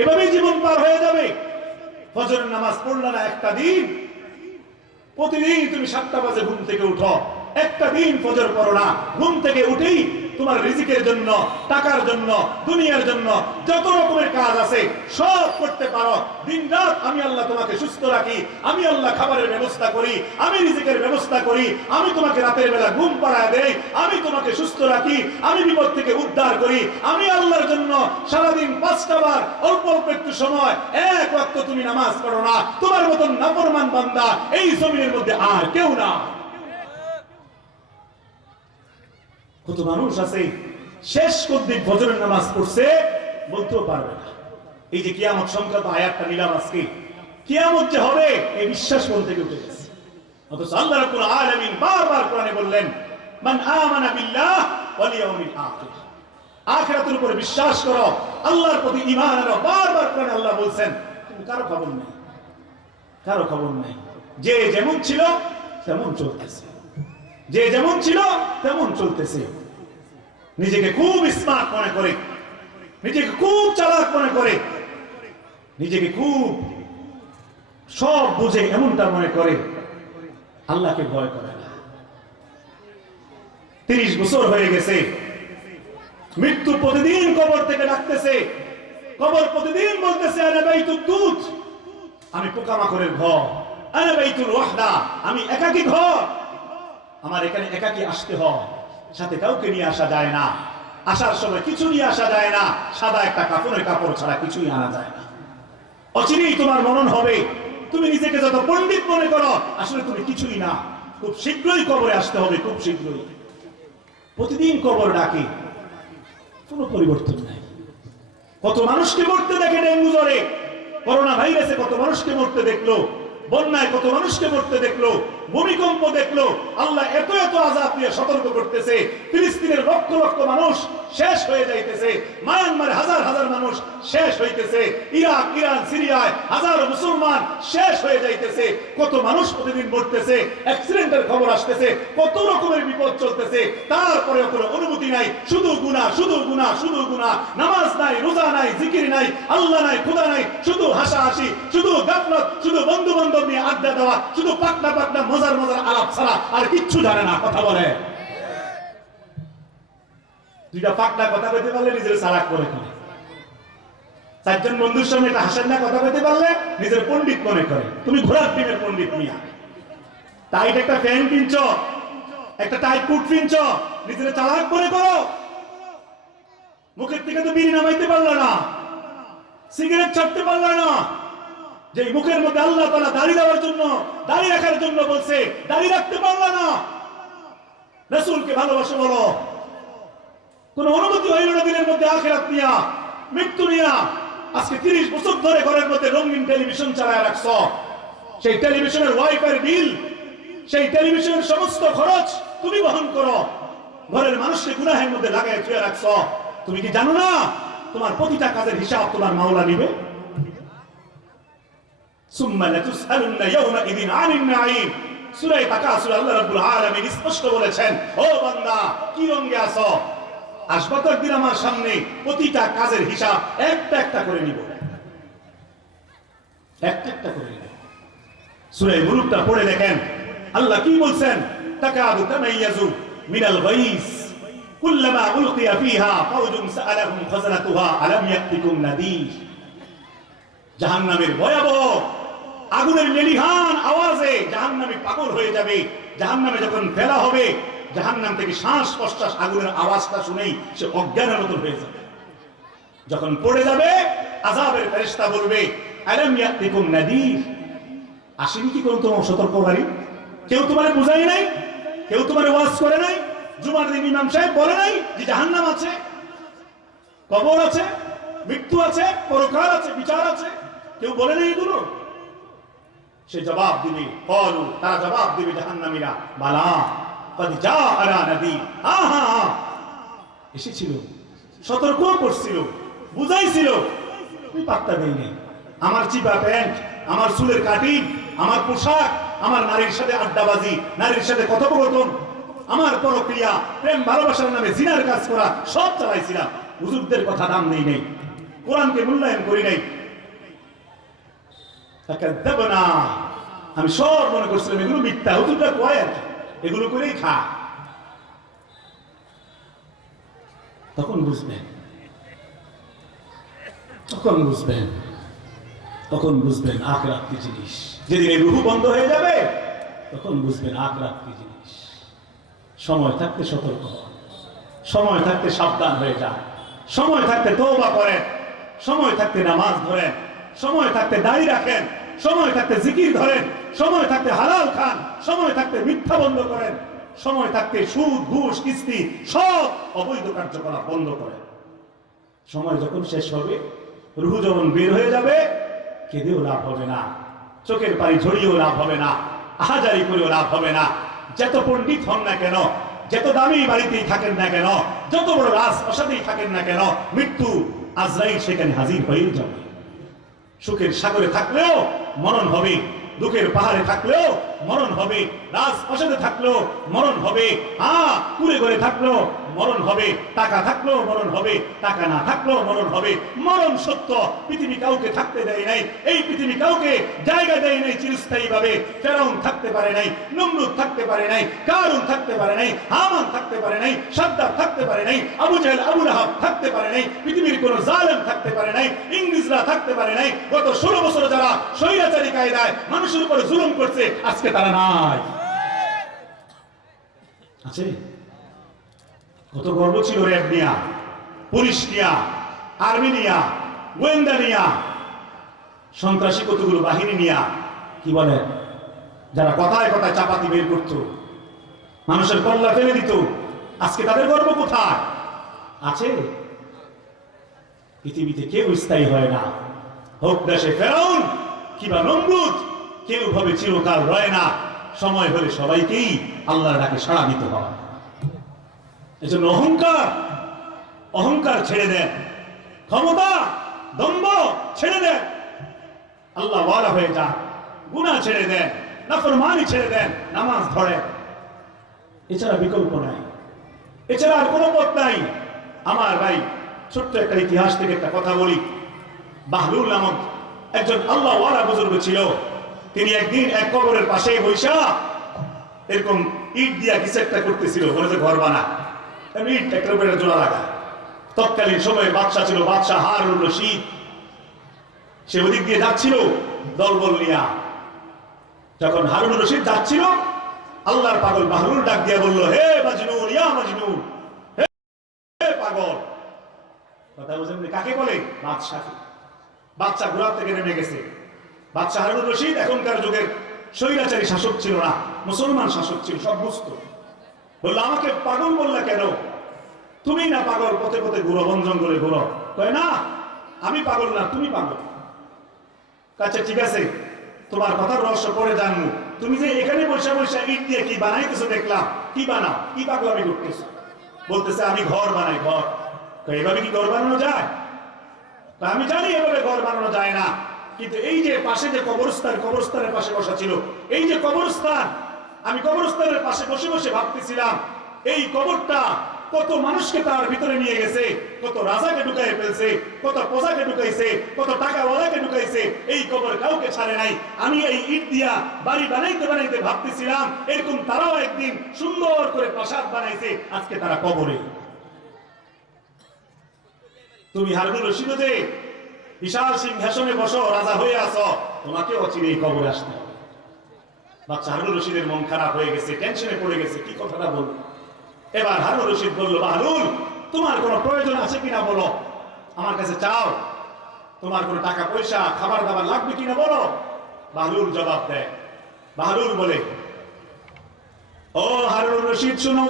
এভাবেই জীবন পার হয়ে যাবে? ফজরের নামাজ পড়লা না একটা দিন, প্রতিদিন তুমি 7টা বাজে ঘুম থেকে উঠো, একটা দিন ফজর পড়ো না, ঘুম থেকে উঠেই তোমার রিজিকের জন্য, টাকার জন্য, দুনিয়ার জন্য যত রকমের কাজ আছে সব করতে পারো। দিন রাত আমি আল্লাহ তোমাকে সুস্থ রাখি, আমি আল্লাহ খাবারের ব্যবস্থা করি, আমি রিজিকের ব্যবস্থা করি, আমি তোমাকে রাতের বেলা ঘুম পাড়ায় দেই, আমি তোমাকে সুস্থ রাখি, আমি বিপদ থেকে উদ্ধার করি। আমি আল্লাহর জন্য সারাদিন 5টা বার অল্প অল্প একটু সময় এক ওয়াক্ত তুমি নামাজ পড়ো না, তোমার মতন নাফরমান বান্দা এই জমিনের মধ্যে আর কেউ না। কত মানুষ আছে শেষ কদ্দিন ফজরের নামাজ পড়ছে, বলতেও পারবে না। এই যে কিয়ামত সংক্রান্ত আয়াতটা নিলাম আজকে, কিয়ামত যে হবে এই বিশ্বাস মন থেকে উঠে গেছে। অথচ আল্লাহ রাব্বুল আলামিন বারবার কোরআনে বললেন, মান আমানা বিল্লাহ ওয়াল ইয়াউমিল আখির, আখিরাতের উপর বিশ্বাস করো, আল্লাহর প্রতি ঈমান আনো। বারবার কোরআনে আল্লাহ বলছেন, কিন্তু কারো খবর নাই, কারো খবর নাই। যে যেমন ছিল তেমন চলতেছে, যে যেমন ছিল তেমন চলতেছে। নিজেকে খুব স্মার্ট মনে করে, নিজেকে খুব চালাক মনে করে, নিজেকে খুব সব বুঝে এমনটা মনে করে, আল্লাহকে ভয় করে না। 30 বছর হয়ে গেছে, মৃত্যু প্রতিদিন কবর থেকে ডাকতেছে, কবর প্রতিদিন বলতেছে আনা বাইতুদ দুত, আমি পোকামাকড়ের ঘর, আনা বাইতুল ওয়াহদা, আমি একাকী ঘর। আমার এখানে একাকী আসতে হয়, সাথে কাউকে নিয়ে আসা যায় না। আসার সময় কিছু নিয়ে আসা যায় না, সাদা একটা কাপড়ের কাপড় ছাড়া কিছুই আনা যায় না। অচিরেই তোমার মনন হবে, তুমি নিজেকে যত পণ্ডিত মনে করো, আসলে তুমি কিছুই না। খুব শীঘ্রই কবরে আসতে হবে, খুব শীঘ্রই। প্রতিদিন কবর ডাকে, কোনো পরিবর্তন নাই। কত মানুষকে মরতে দেখে ডেঙ্গু জ্বরে, করোনা ভাইরাসে কত মানুষকে মরতে দেখলো, বন্যায় কত মানুষকে মরতে দেখলো, ভূমিকম্প দেখলো। আল্লাহ এত এত আযাব দিয়ে সতর্ক করতেছে। ফিলিস্তিনের লক্ষ লক্ষ মানুষ শেষ হয়ে যাইতেছে, মায়ানমারে হাজার হাজার মানুষ শেষ হইতেছে, ইরাক, ইরান, সিরিয়ায় হাজারো মুসলমান শেষ হয়ে যাইতেছে। কত মানুষ প্রতিদিন মরতেছে, অ্যাক্সিডেন্টের খবর আসতেছে, কত রকমের বিপদ চলতেছে। তারপরে কোনো অনুমতি নাই, শুধু গুনাহ, শুধু গুনাহ, শুধু গুনাহ। নামাজ নাই, রোজা নাই, জিকির নাই, আল্লাহ নাই, খোদা নাই, শুধু হাসাহাসি, শুধু গাফলত, শুধু বন্ধু বান্ধব নিয়ে আড্ডা দেওয়া, শুধু পাকনা পাকনা মজার মজার আলাপ ছাড়া আর কিচ্ছু জানে না। কথা বলে দুইটা পাকনা কথা বলতে পারলে নিজের সারাক করে ফেলে। চারজন বন্ধুর সঙ্গে একটা হাসেন না কথা বলতে পারলে নিজের পণ্ডিত মনে করে। তুমি ঘোড়ার টিমের পণ্ডিত মিয়া। টাইট একটা প্যান্ট কিনছ, একটা টাইট কোট কিনছ, নিজের চালাক মনে করো। মুখের থেকে তো বিড়ি নামাইতে পারলো না, সিগারেট ছাড়তে পারলো না। যে মুখের মধ্যে আল্লাহ তাআলা দাড়ি দেওয়ার জন্য, দাড়ি রাখার জন্য বলছে, দাড়ি রাখতে পারলো না। রাসূলকে ভালোবাসো বলো, কোন অনুমতি হইল না দিনের মধ্যে। আখিরাত নিয়া, মৃত্যু নিয়া আজকে 30 বছর ধরে ঘরের মধ্যে রঙিন টেলিভিশন চালায় রাখছ। সেই টেলিভিশনের ওয়াইফাই বিল, সেই টেলিভিশনের সমস্ত খরচ তুমি বহন করো। ঘরের মানুষকে গুনাহের মধ্যে লাগায় থুয়ে রাখছ। তুমি কি জানো না তোমার প্রতিটা কাজের হিসাব তোমার মাওলা নিবে? সুম্মা লাতুসআলুন্না ইয়াওমাইযিন আনিন নাঈম। সূরা তাকাসুর আল্লাহ রাব্বুল আলামিন স্পষ্ট বলেছেন, ও বান্দা কি রঙে আছো? আসবা তো একদিন আমার সামনে, প্রতিটা কাজের হিসাব একটা একটা করে নিব, একটা একটা করে নিব। সূরা মুলুকটা পড়ে দেখেন আল্লাহ কি বলছেন, তাকাদু তামাইয়াজু মিনাল গায়স কুল্লামা উলকিয়া ফিহা ফাওজুন সাআলাহুম খাযানাতুহা আলাম ইয়াতিকুম নাদির। জাহান্নামের ভয়াবহ আগুনের লেলিহান আওয়াজে জাহান্নামী পাগল হয়ে যাবে। জাহান্নামে যখন ফেলা হবে, জাহান্নাম থেকে শ্বাস প্রশ্বাস আগুনের আওয়াজটা শুনেই সে অজ্ঞানের মতো হয়ে যাবে। যখন পড়ে যাবে, আযাবের ফেরেশতা বলবে, আলাম ইয়াতিকুম নাদির, আসেনি কি কোন তোমার সতর্ককারী? কেউ তোমারে বুঝাই নাই, কেউ তোমারে ওয়াজ করে নাই? জুমার দিন ইমাম সাহেব বলে নাই যে জাহান্নাম আছে, কবর আছে, মৃত্যু আছে, পরকাল আছে, বিচার আছে? কেউ বলে নাই এগুলো? সে জবাব দিবে, ক্বালু, তারা জবাব দিবে জাহান্নামীরা, বালা কদ জাআনা নাদির, হ্যাঁ হ্যাঁ হ্যাঁ এসেছিল, সতর্ক করছিল, বুঝাইছিল, তুমি পাত্তা দেই নাই। আমার চিপা প্যান্ট, আমার চুলের কাটিং, আমার পোশাক, আমার নারীর সাথে আড্ডাবাজি, নারীর সাথে কথোপকথন, আমার পরক্রিয়া, প্রেম ভালোবাসার নামে জিনার কাজ করা, সব চালাইছিলাম। হুজুরদের কথা দাম নেই নাই, কোরআনকে মূল্যায়ন করি নাই। ফাকাযাবনা, আমি সব মনে করছিলাম এগুলো মিথ্যা, হুজুররা কয় আর এগুলো করেই খা। তখন বুঝবেন, তখন বুঝবেন, তখন বুঝবেন আখিরাত কি জিনিস। যেদিন এই রূহ বন্ধ হয়ে যাবে, তখন বুঝবেন আখিরাত কি জিনিস। সময় থাকতে সতর্ক হন, সময় থাকতে সাবধান হয়ে যান, সময় থাকতে তওবা করেন, সময় থাকতে নামাজ ধরেন, সময় থাকতে দাড়ি রাখেন, সময় থাকতে জিকির ধরেন, সময় থাকতে হালাল খান, সময় থাকতে মিথ্যা বন্ধ করেন, সময় থাকতে সুদ, ঘুষ, কিস্তি সব অবৈধ কার্যকলাপ বন্ধ করেন। সময় যখন শেষ হবে, রূহ যখন বের হয়ে যাবে, কেঁদেও লাভ হবে না, চোখের পানি ঝরিয়েও লাভ হবে না, আহাজারি করেও লাভ হবে না। যত পণ্ডিত হন না কেন, যত দামি বাড়িতেই থাকেন না কেন, যত বড় রাজপ্রাসাদেই থাকেন না কেন, মৃত্যু আজরাইল সেখানে হাজির হয়ে যাবে। সুখের সাগরে থাকলেও মরণ হবে, দুঃখের পাহাড়ে থাকলেও মরণ হবে, রাজপ্রাসাদে থাকলো মরণ হবে, কুড়ে ঘরে থাকলো মরণ হবে, টাকা থাকলো মরণ হবে, টাকা না থাকলো মরণ হবে। মরণ সত্য। পৃথিবী কাউকে থাকতে দেয় নাই, এই পৃথিবী কাউকে জায়গা দেয় নাই চিরস্থায়ী ভাবে। ফেরাউন থাকতে পারে নাই, নমরুদ থাকতে পারে নাই, কারুন থাকতে পারে নাই, হামান থাকতে পারে নাই, সাদ্দাত থাকতে পারে নাই, আবু জাহেল আবু লাহাব থাকতে পারে নাই, পৃথিবীর কোন জালেম থাকতে পারে নাই, ইংরেজরা থাকতে পারে নাই। গত 16 বছর যারা স্বৈরাচারী কায়দায় মানুষের উপরে জুলুম করছে, আজকে তারা নাই। আছে? কত গর্ব ছিল র্যাব নিয়া, পুলিশ নিয়া, আর্মি নিয়া, গোয়েন্দা নিয়া, সন্ত্রাসী কতগুলো বাহিনী নিয়া, কি বলে, যারা কথায় কথায় চাপাতি বের করত, মানুষের কল্লা ফেলে দিত। আজকে তাদের গর্ব কোথায়? আছে? পৃথিবীতে কেউ স্থায়ী হয় না। হোক দেশে ফেরাউন কিংবা নমরুদ, কেউ ভাবে চিরকাল রয় না। সময় হলে সবাইকেই আল্লাহর ডাকে সাড়া দিতে হয়। এজন্য অহংকার ছেড়ে দেন, ক্ষমতা দম্ভ ছেড়ে দেন, আল্লাহ ওয়ালা হয়ে যান, গুনাহ ছেড়ে দেন, নাফরমানি ছেড়ে দেন, নামাজ ধরেন। এছাড়া বিকল্প নাই, এছাড়া আর কোনো পথ নাই। আমার ভাই, ছোট্ট একটা ইতিহাস থেকে একটা কথা বলি। বাহলুল নামক একজন আল্লাহ ওয়ালা বুজুর্গ ছিল। তিনি একদিন এক কবরের পাশে বৈশা এরকম ইট দিয়া কিছু একটা করতেছিল, বলে যে ঘর বানা, ইট একটা উপরে জোড়া লাগা। তৎকালীন সময়ে বাদশা ছিল বাদশাহ হারুন রশিদ। সে ওদিক দিয়ে যাচ্ছিল দলবল নিয়া। যখন হারুন রশিদ যাচ্ছিল, আল্লাহর পাগল বাহলুল ডাক দিয়া বলল, হে মাজনুন, ইয়া মাজনুন, হে পাগল। কথা বুঝেন? কাকে বলে? বাদশাকে। বাদশা ঘোড়া থেকে নেমে গেছে। বাদশা হারুন রশিদ এখনকার যুগের স্বৈরাচারী শাসক ছিল না, মুসলমান শাসক ছিল, সব বুঝতো। বললো, আমাকে পাগল বললা কেন? তুমি না পাগল, পথে পথে ঘুরো, বন জঙ্গলে ঘুরো। কয় না, আমি পাগল না, তুমি পাগল। আচ্ছা ঠিক আছে, তোমার কথার রহস্য পরে জানবো। তুমি যে এখানে বসে বসে ইট দিয়ে কি বানাইতেছো দেখলাম, কি বানাও, কি পাগলামি করতেছো? বলতেছে আমি ঘর বানাই, ঘর। এভাবে কি ঘর বানানো যায়? আমি জানি এভাবে ঘর বানানো যায় না, কিন্তু এই যে পাশে যে কবরস্থান, কবরস্থানের পাশে বসা ছিল, এই যে কবরস্থান, আমি কবরস্থানের পাশে বসে বসে ভাবতেছিলাম, এই কবরটা কত মানুষকে তার ভিতরে নিয়ে গেছে, কত রাজাকে ঢুকাই ফেলছে, কত প্রজাকে ঢুকাইছে, কত টাকাওয়ালাকে ঢুকাইছে, এই কবর কাউকে ছাড়ে নাই। আমি এই ইট দিয়া বাড়ি বানাইতে বানাইতে ভাবতেছিলাম, এরকম তারাও একদিন সুন্দর করে প্রাসাদ বানাইছে, আজকে তারা কবরে। তুমি হারুন রশিদ যে বিশাল সিংহাসনে বসো, রাজা হয়ে আসো, তোমাকে অচিরে এই কবরে আসতে হবে। বাচ্চা হারুন রশিদের মন খারাপ হয়ে গেছে, টেনশনে পড়ে গেছে, কি কথাটা বল। এবার হারুন রশিদ বলল, বাহলুল, তোমার কোনো প্রয়োজন আছে কিনা বলো, আমার কাছে চাও। তোমার কোনো টাকা পয়সা খাবার দাবার লাগবে কিনা বলো। বাহলুল জবাব দেয়। বাহলুল বলে, ও হারুন রশিদ, শুনো,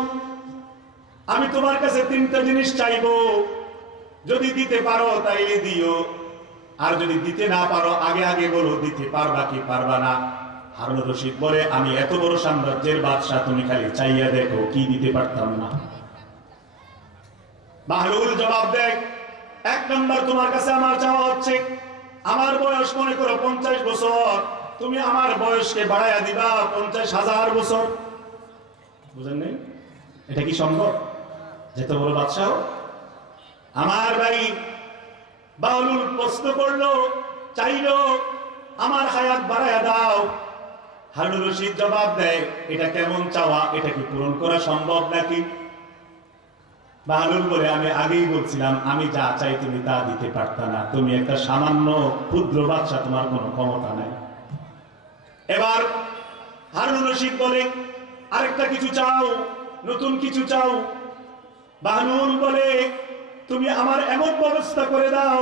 আমি তোমার কাছে 3টা জিনিস চাইবো। যদি দিতে পারো তাইলে দিও, আর যদি দিতে না পারো আগে আগে বলো দিতে পারবা কি পারবা না। হারুন রশিদ বলে, আমি এত বড় সাম্রাজ্যের বাদশা, তুমি খালি চাইয়া দেখো, কি দিতে পারতাম না। বাহলুল জবাব দেয়, 1 নম্বর, তোমার কাছে আমার চাওয়া হচ্ছে, আমার বয়স মনে করো 50 বছর, তুমি আমার বয়সকে বাড়াইয়া দিবা 50,000 বছর। বুঝেন নাই? এটা কি সম্ভব? যেত বড় বাদশাহ। আমার ভাই বাহলুল প্রশ্ন করলো, চাইলো, আমার হায়াত বাড়াইয়া দাও। হারুন রশিদ জবাব দেয়, এটা কেমন চাওয়া, এটা কি পূরণ করা সম্ভব নাকি? বাহলুল বলে, আমি আগেই বলছিলাম, আমি যা চাই তুমি তা দিতে পারতা না, তুমি একটা সামান্য ক্ষুদ্র বাদশা, তোমার কোনো ক্ষমতা নাই। এবার হারুন রশিদ বলে, আরেকটা কিছু চাও, নতুন কিছু চাও। বাহলুল বলে, তুমি আমার এমন ব্যবস্থা করে দাও,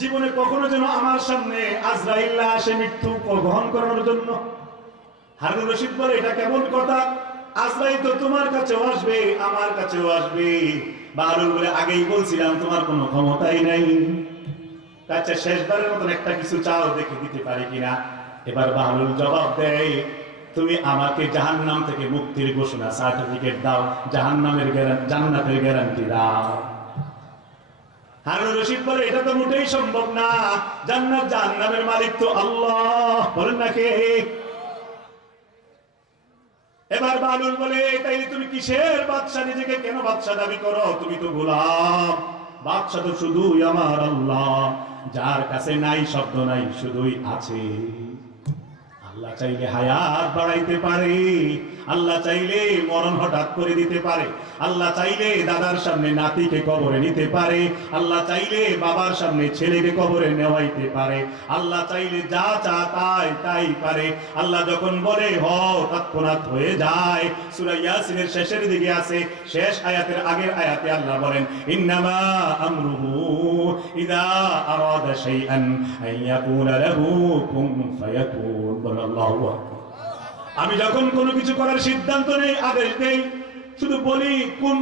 জীবনে কখনো যেন আমার সামনে আজরাইল না আসে মৃত্যু গ্রহণ করার জন্য। হারুন রশিদ বলে, এটা কেমন কথা, আজরাইল তো তোমার কাছেও আসবে, আমার কাছেও আসবে। বাহলুল বলে, আগেই বলছিলাম তোমার কোনো ক্ষমতাই নাই। আচ্ছা, শেষবারের মতন একটা কিছু চাও, দেখে দিতে পারি কিনা। এবার বাহলুল জবাব দেয়, তুমি আমাকে জাহান্নাম থেকে মুক্তির ঘোষণা, সার্টিফিকেট দাও, জাহান্নামের জান্নাতের গ্যারান্টি দাও। হারুন রশিদ বলে, এটা তো মোটেই সম্ভব না, জান্নাত জাহান্নামের মালিক তো আল্লাহ, বলেন না কে? এবার বালুল বলে, তাইলে তুমি কিসের বাদশা, নিজেকে কেন বাদশা দাবি করো? তুমি তো গোলাম। বাদশা তো শুধুই আমার আল্লাহ, যার কাছে নাই শব্দ নাই, শুধুই আছে। আল্লাহ চাইলে হায়াত বাড়াইতে পারে, আল্লাহ চাইলে মরণ হঠাৎ করে দিতে পারে, আল্লাহ চাইলে দাদার সামনে নাতিকে কবরে নিতে পারে, আল্লাহ চাইলে বাবার সামনে ছেলেকে কবরে নেওয়াইতে পারে, আল্লাহ চাইলে যা চা তাই পারে। আল্লাহ যখন বলে হও, তৎক্ষণাৎ হয়ে যায়। সূরা ইয়াসিনের শেষের দিকে আছে, শেষ আয়াতের আগের আয়াতে আল্লাহ বলেন, ইন্নামা আমরুহু ইযা আরাদা শাইআন আন ইয়াকুলা লাহু কুন ফায়াকুন। আল্লাহু আকবার। আমি যখন কোনো কিছু করার সিদ্ধান্ত নেই, আদেশ দেই, শুধু বলি কুন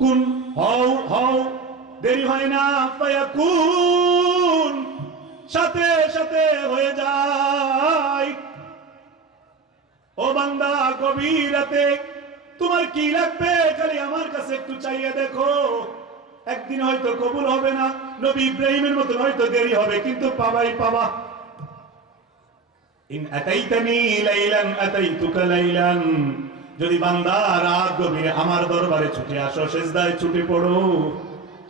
কুন, হও হও, দেরি হয় না, ফায়াকুন, সাথে সাথে হয়ে যায়। ও বান্দা, গভীর রাতে তোমার কি লাগবে, খালি আমার কাছে একটু চাইয়ে দেখো। একদিন হয়তো কবুল হবে না, নবী ইব্রাহিমের মতো হয়তো দেরি হবে, কিন্তু পাবাই পাবা। ইন আতাইতানি লাইলান আতাইতুকা লাইলান, যদি বান্দা রাত গভীরে আমার দরবারে ছুটে আসো, সিজদায় ছুটে পড়ো,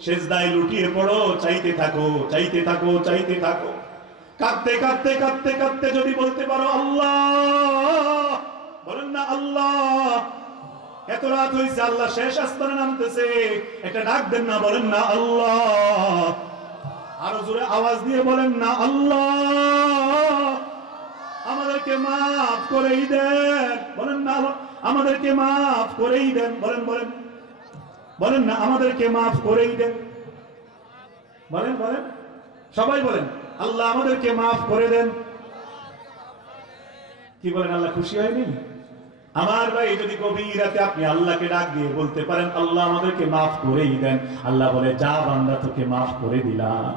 সিজদায় লুটিয়ে পড়ো, চাইতে থাকো চাইতে থাকো চাইতে থাকো, কাঁদতে কাঁদতে কাঁদতে কাঁদতে যদি বলতে পারো আল্লাহ, বলেন না আল্লাহ। এত রাত হয়েছে, আল্লাহ শেষ আস্তানে নামতেছে, একটা ডাক দেন না, বলেন না আল্লাহ। আরো জোরে আওয়াজ দিয়ে বলেন না আল্লাহ, আমাদেরকে মাফ করেই দেন, বলেন না আমাদেরকে মাফ করেই দেন, বলেন বলেন বলেন না আমাদেরকে মাফ করেই দেন, বলেন বলেন সবাই বলেন, আল্লাহ আমাদেরকে মাফ করে দেন। কি বলেন, আল্লাহ খুশি হয়নি? আমার ভাই, যদি গভীর রাতে আপনি আল্লাহকে ডাক দিয়ে বলতে পারেন আল্লাহ আমাদেরকে মাফ করেই দেন, আল্লাহ বলে যা বান্দা, তোকে মাফ করে দিলাম।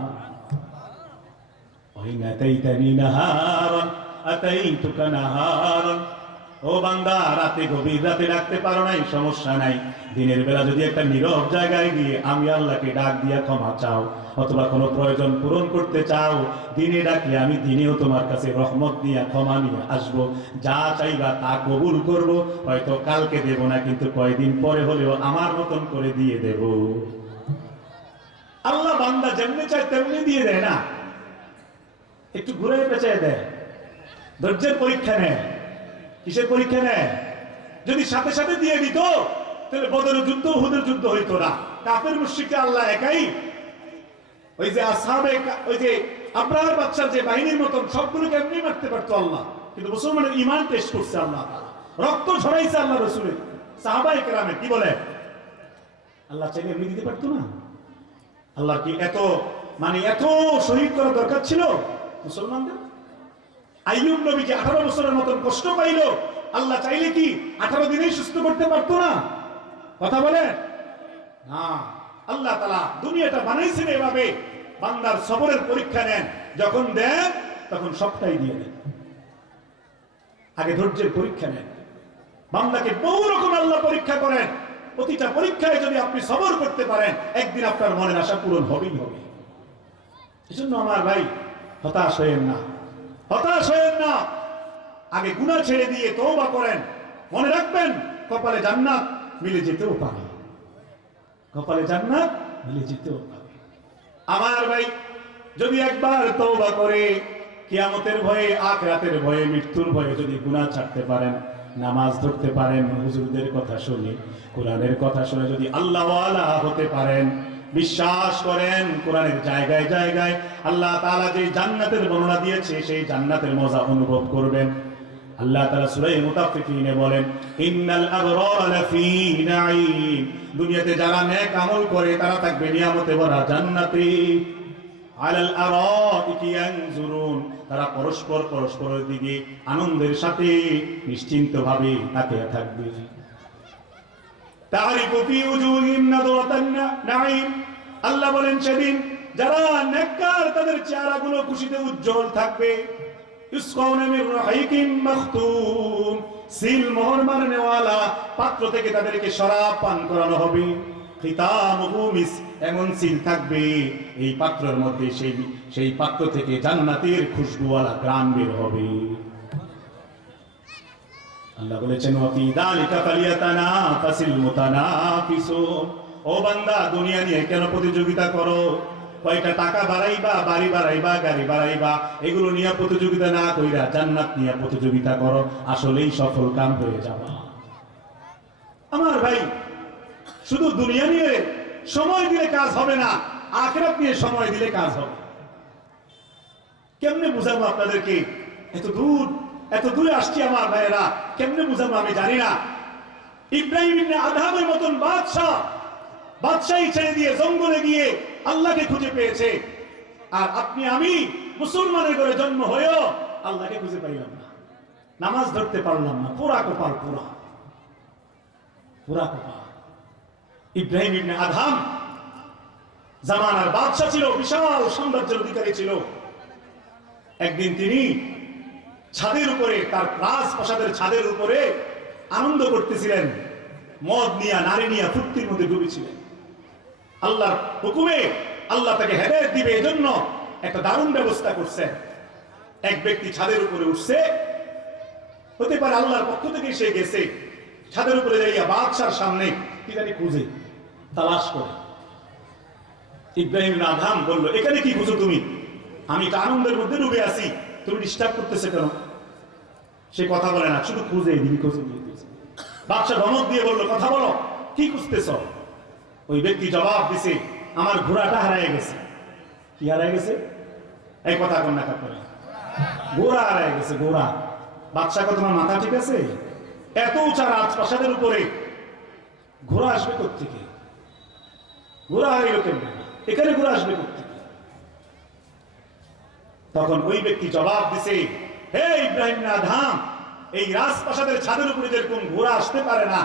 আতাইতুকা নাহারান, ও বান্দা, রাতে গভীর রাতে ডাকতে পারো নাই, সমস্যা নাই, দিনের বেলা যদি একটা নীরব জায়গায় গিয়ে আমি আল্লাহকে ডাক দিয়া ক্ষমা চাও, অথবা কোনো প্রয়োজন পূরণ করতে চাও, দিনে ডাকলে আমি দিনেও তোমার কাছে রহমত নিয়ে ক্ষমা নিয়ে আসবো, যা চাইবা তা কবুল করব। হয়তো কালকে দেব না, কিন্তু কয়দিন পরে হলেও আমার মতন করে দিয়ে দেব। আল্লাহ বান্দা যেমনি চায় তেমনি দিয়ে দেয় না, একটু ঘুরে পেঁচায় দেয়। ধৈর্যের পরীক্ষা নেয়। কিসের পরীক্ষা নেয়? যদি সাথে সাথে দিয়ে দিত, তাহলে বদরের যুদ্ধ, উহুদের যুদ্ধ হইতো না। কাফের মুশরিককে আল্লাহ একাই, ওই যে আসহাবে, ওই যে আব্রাহার বাদশার যে বাহিনীর মতন সবগুলোকে এমনি মারতে পারতো আল্লাহ, কিন্তু মুসলমানের ঈমান টেস্ট করছে আল্লাহ তাআলা, রক্ত ঝরাইছে আল্লাহ রাসূলের, সাহাবায়ে কেরামের। কি বলে, আল্লাহ চাইলে এমনি দিতে পারতো না? আল্লাহ কি এত এত শহীদ করা দরকার ছিল মুসলমানদের? আইয়ুব নবীকে 18 বছরের মতন কষ্ট পাইল, আল্লাহ চাইলে কি 18 দিনেই সুস্থ করতে পারতো না? কথা বলেন না। আল্লাহ তাআলা দুনিয়াটা বানাইছেন এভাবে, বান্দার সবরের পরীক্ষা নেন, যখন দেন তখন সবটাই দিয়ে দেন। আগে ধৈর্যের পরীক্ষা নেন, বান্দাকে বহু রকম আল্লাহ পরীক্ষা করেন। প্রতিটা পরীক্ষায় যদি আপনি সবর করতে পারেন, একদিন আপনার মনের আশা পূরণ হবেই হবে। এজন্য আমার ভাই, হতাশ হয়েন না, হতাশ হয়েন না। আগে গুনাহ ছেড়ে দিয়ে তওবা করেন। মনে রাখবেন, কপালে জান্নাত মিলে যেতেও পারে, কপালে জান্নাত মিলে যেতেও পারে। আমার ভাই, যদি একবার তওবা করে কিয়ামতের ভয়ে, আখিরাতের ভয়ে, মৃত্যুর ভয়ে যদি গুনাহ ছাড়তে পারেন, নামাজ ধরতে পারেন, হুজুরদের কথা শুনে, কোরআনের কথা শুনে যদি আল্লাহওয়ালা হতে পারেন, বিশ্বাস করেন কোরআনের জায়গায় জায়গায় আল্লাহ তাআলা যে জান্নাতের বর্ণনা দিয়েছে, সেই জান্নাতের মজা অনুভব করবেন। আল্লাহ তাআলা সূরা মুতাফফিফিনে বলেন, ইন্নাল আবরারা লাফি নাঈম, দুনিয়াতে যারা নেক আমল করে তারা থাকবে নিয়ামতে ভরা জান্নাতে। আলাল আরাইকি ইয়ানজুরুন, তারা পরস্পর পরস্পরের দিকে আনন্দের সাথে নিশ্চিন্তভাবে তাকিয়ে থাকবে। তারিফু ফি উজুহিম নাদরাতান নাঈম, আল্লাহ বলেন সেদিন যারা নেককার তাদের চেহারাগুলো খুশিতে উজ্জ্বল থাকবে। ইসকাউনা মির রাহিকিম মাখতুম, সিল মোহর মারনেওয়ালা পাত্র থেকে তাদেরকে শরাব পান করানো হবে। খিতামুহু মিস, এমন সিল থাকবে এই পাত্রের মধ্যে, সেই পাত্র থেকে জান্নাতের খুশবুওয়ালা ঘ্রাণ বের হবে। আল্লাহ বলেছেন ওয়া ফি যালিকা ফালিয়াতানাফাসিল মুতানাফিসুন। ও বান্দা, দুনিয়া নিয়ে কেন প্রতিযোগিতা করো? কয়টা টাকা বাড়াইবা, বাড়ি বাড়াইবা, গাড়ি বাড়াইবা, এগুলো নিয়ে প্রতিযোগিতা না কইরা জান্নাত নিয়ে প্রতিযোগিতা করো, আসলেই সফল কাম হয়ে যাবা। আমার ভাই, শুধু দুনিয়া নিয়ে সময় দিলে কাজ হবে না, আখিরাত নিয়ে সময় দিলে কাজ হবে। কেমনে বুঝাবো আপনাদেরকে? এত দূরে আসছি আমার ভাইয়েরা, কেমনে বুঝাবো আমি জানি না। ইব্রাহিম ইবনে আদহামের মতন বাদশাহী ছেড়ে দিয়ে জঙ্গলে গিয়ে আল্লাহকে খুঁজে পেয়েছে, আর আপনি আমি মুসলমানের ঘরে জন্ম হয়েও আল্লাহকে খুঁজে পাইলাম না, নামাজ ধরতে পারলাম না। পুরা কপাল, পুরা কপাল। ইব্রাহিম ইবনে আদহাম জামানার বাদশা ছিল, বিশাল সাম্রাজ্যের অধিকারী ছিল। একদিন তিনি ছাদের উপরে, তার রাজপ্রাসাদের ছাদের উপরে আনন্দ করতেছিলেন, মদ নিয়া, নারী নিয়া ফুর্তির মধ্যে ডুবেছিলেন। আল্লাহর হুকুমে আল্লাহ তাকে হেদায়েত দিবে এজন্য একটা দারুণ ব্যবস্থা করছেন। এক ব্যক্তি ছাদের উপরে উঠছে, হতে পারে আল্লাহর পক্ষ থেকে সে গেছে, ছাদের উপরে যাইয়া বাদশার সামনে কি জানি খুঁজে তালাশ করে। ইব্রাহিম ইবনে আদহাম বলল, এখানে কি খুঁজো তুমি? আমি তো আনন্দের মধ্যে ডুবে আছি, তুমি ডিস্টার্ব করতেছে কেন? সে কথা বলে না, শুধু খুঁজে বাদশা ধমক দিয়ে বলল, কথা বলো, কি খুঁজতেছ? ওই ব্যক্তি জবাব দিছে, আমার ঘোড়াটা হারায় গেছে। কি হারায় গেছে? এই কথা কন্যা কাপড়, ঘোড়া হারায় গেছে, ঘোড়া। বাদশা কত, তোমার মাথা ঠিক আছে? এত উঁচা রাজপ্রাসাদের উপরে ঘোড়া আসবে কোত্থেকে? ঘোড়া হারিল কেমন? এখানে ঘোড়া আসবে কোত্থেকে? তখন ওই ব্যক্তি জবাব দিছে, হে ইব্রাহিম ইবনে আদহাম, এই রাজপ্রাসাদের ছাদের উপরে যেরকম ঘোড়া আসতে পারে না,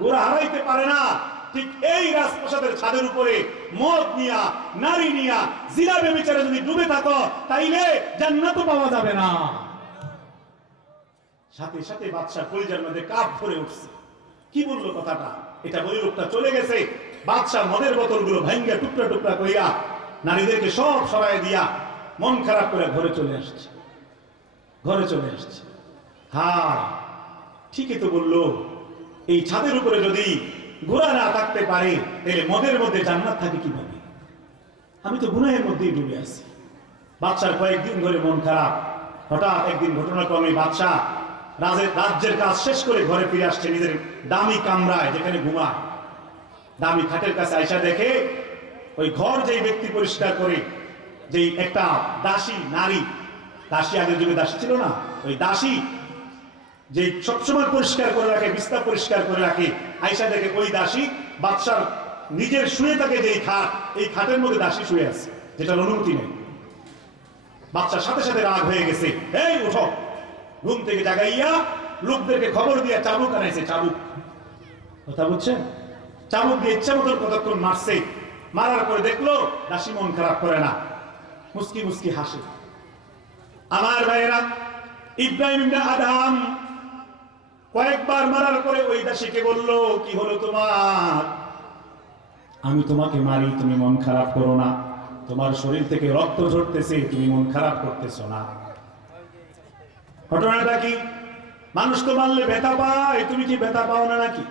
ঘোড়া হারাইতে পারে না, ঠিক এই রাজপ্রাসাদের ছাদের উপরে মদ নিয়া, নারী নিয়া, জিনা ব্যভিচারে যদি ডুবে থাকো, তাইলে জান্নাতও পাওয়া যাবে না। সাথে সাথে বাদশার কলিজার মধ্যে কাপ ভরে উঠছে। কি বললো কথাটা? এটা বলি লোকটা চলে গেছে। বাদশা মদের বোতলগুলো ভাঙ্গা টুকরা টুকরা কইরা নারীদেরকে সব সরাই দিয়া মন খারাপ করে ঘরে চলে আসছে। হ্যাঁ, ঠিকই তো বললো, এই ছাদের উপরে যদি ঘোড়া না থাকতে পারে, তাহলে মদের মধ্যে জান্নাত থাকে কিভাবে? আমি তো গুনাহের মধ্যেই ডুবে আছি। বাদশার কয়েকদিন ধরে মন খারাপ। হঠাৎ একদিন ঘটনাক্রমে বাদশা রাজ্যের কাজ শেষ করে ঘরে ফিরে আসছে, নিজের দামি কামরায় যেখানে ঘুমায়, দামি খাটের কাছে আইসা দেখে ওই ঘর যেই ব্যক্তি পরিষ্কার করে, যেই একটা দাসী নারী, দাসী আগের যুগে দাসী ছিল না, ওই দাসী যে সবসময় পরিষ্কার করে রাখে, বিছানা পরিষ্কার করে রাখে, আইসা দেখে ওই দাসী বাদশার নিজের শুয়ে থাকে যেই খাট, এই খাটের মধ্যে দাসী শুয়ে আছে, যেটার অনুমতি নেই। বাদশার সাথে সাথে রাগ হয়ে গেছে, এই উঠো। ঘুম থেকে জাগাইয়া লোকদেরকে খবর দিয়ে চাবুক আনাইছে। চাবুক, কথা বুঝছেন? চাবুক দিয়ে ইচ্ছা মতন কতক্ষণ মারছে। মারার পরে দেখলো দাসী মন খারাপ করে না, মুস্কি মুস্কি হাসে। আমার ভাইয়েরা, ইব্রাহিম ইবনে আদহাম কয়েকবার মারার পরে ওই দাসীকে বলল, কি হলো তোমার? আমি তোমাকে মারি, তুমি মন খারাপ করো না, তোমার শরীর থেকে রক্ত ঝরতেছে, তুমি মন খারাপ করতেছো না। ঘটনাটা কি? মানুষ তো মারলে ব্যথা পায়, তুমি কি ব্যথা পাও না নাকি?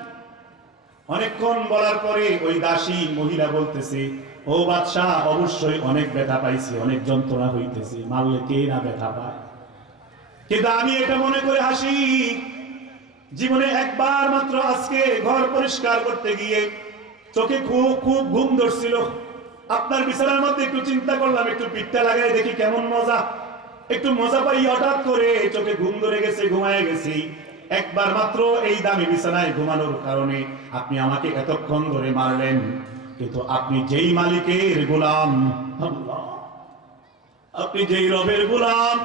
অনেকক্ষণ বলার পরে ওই দাসী মহিলা বলতেছে, ও বাদশাহ, অবশ্যই অনেক ব্যথা পাইছি, অনেক যন্ত্রণা হইতেছে, মারলে কে না ব্যথা পায়, কিন্তু আমি এটা মনে করে হাসি, জীবনে একবার মাত্র আজকে ঘর পরিষ্কার করতে গিয়ে চোখে খুব খুব ঘুম ধরছিল। আপনার বিছানার মধ্যে একটু চিন্তা করলাম, একটু পিঠটা লাগাই দেখি কেমন মজা, একটু মজা পাই, হঠাৎ করে চোখে ঘুম ধরে গেছে, ঘুমায় গেছি। একবার মাত্র এই দামি বিছানায় ঘুমানোর কারণে আপনি আমাকে এতক্ষণ ধরে মারলেন, কিন্তু আপনি যেই মালিকের গোলাম, আল্লাহ, আপনি যেই রবের গোলাম,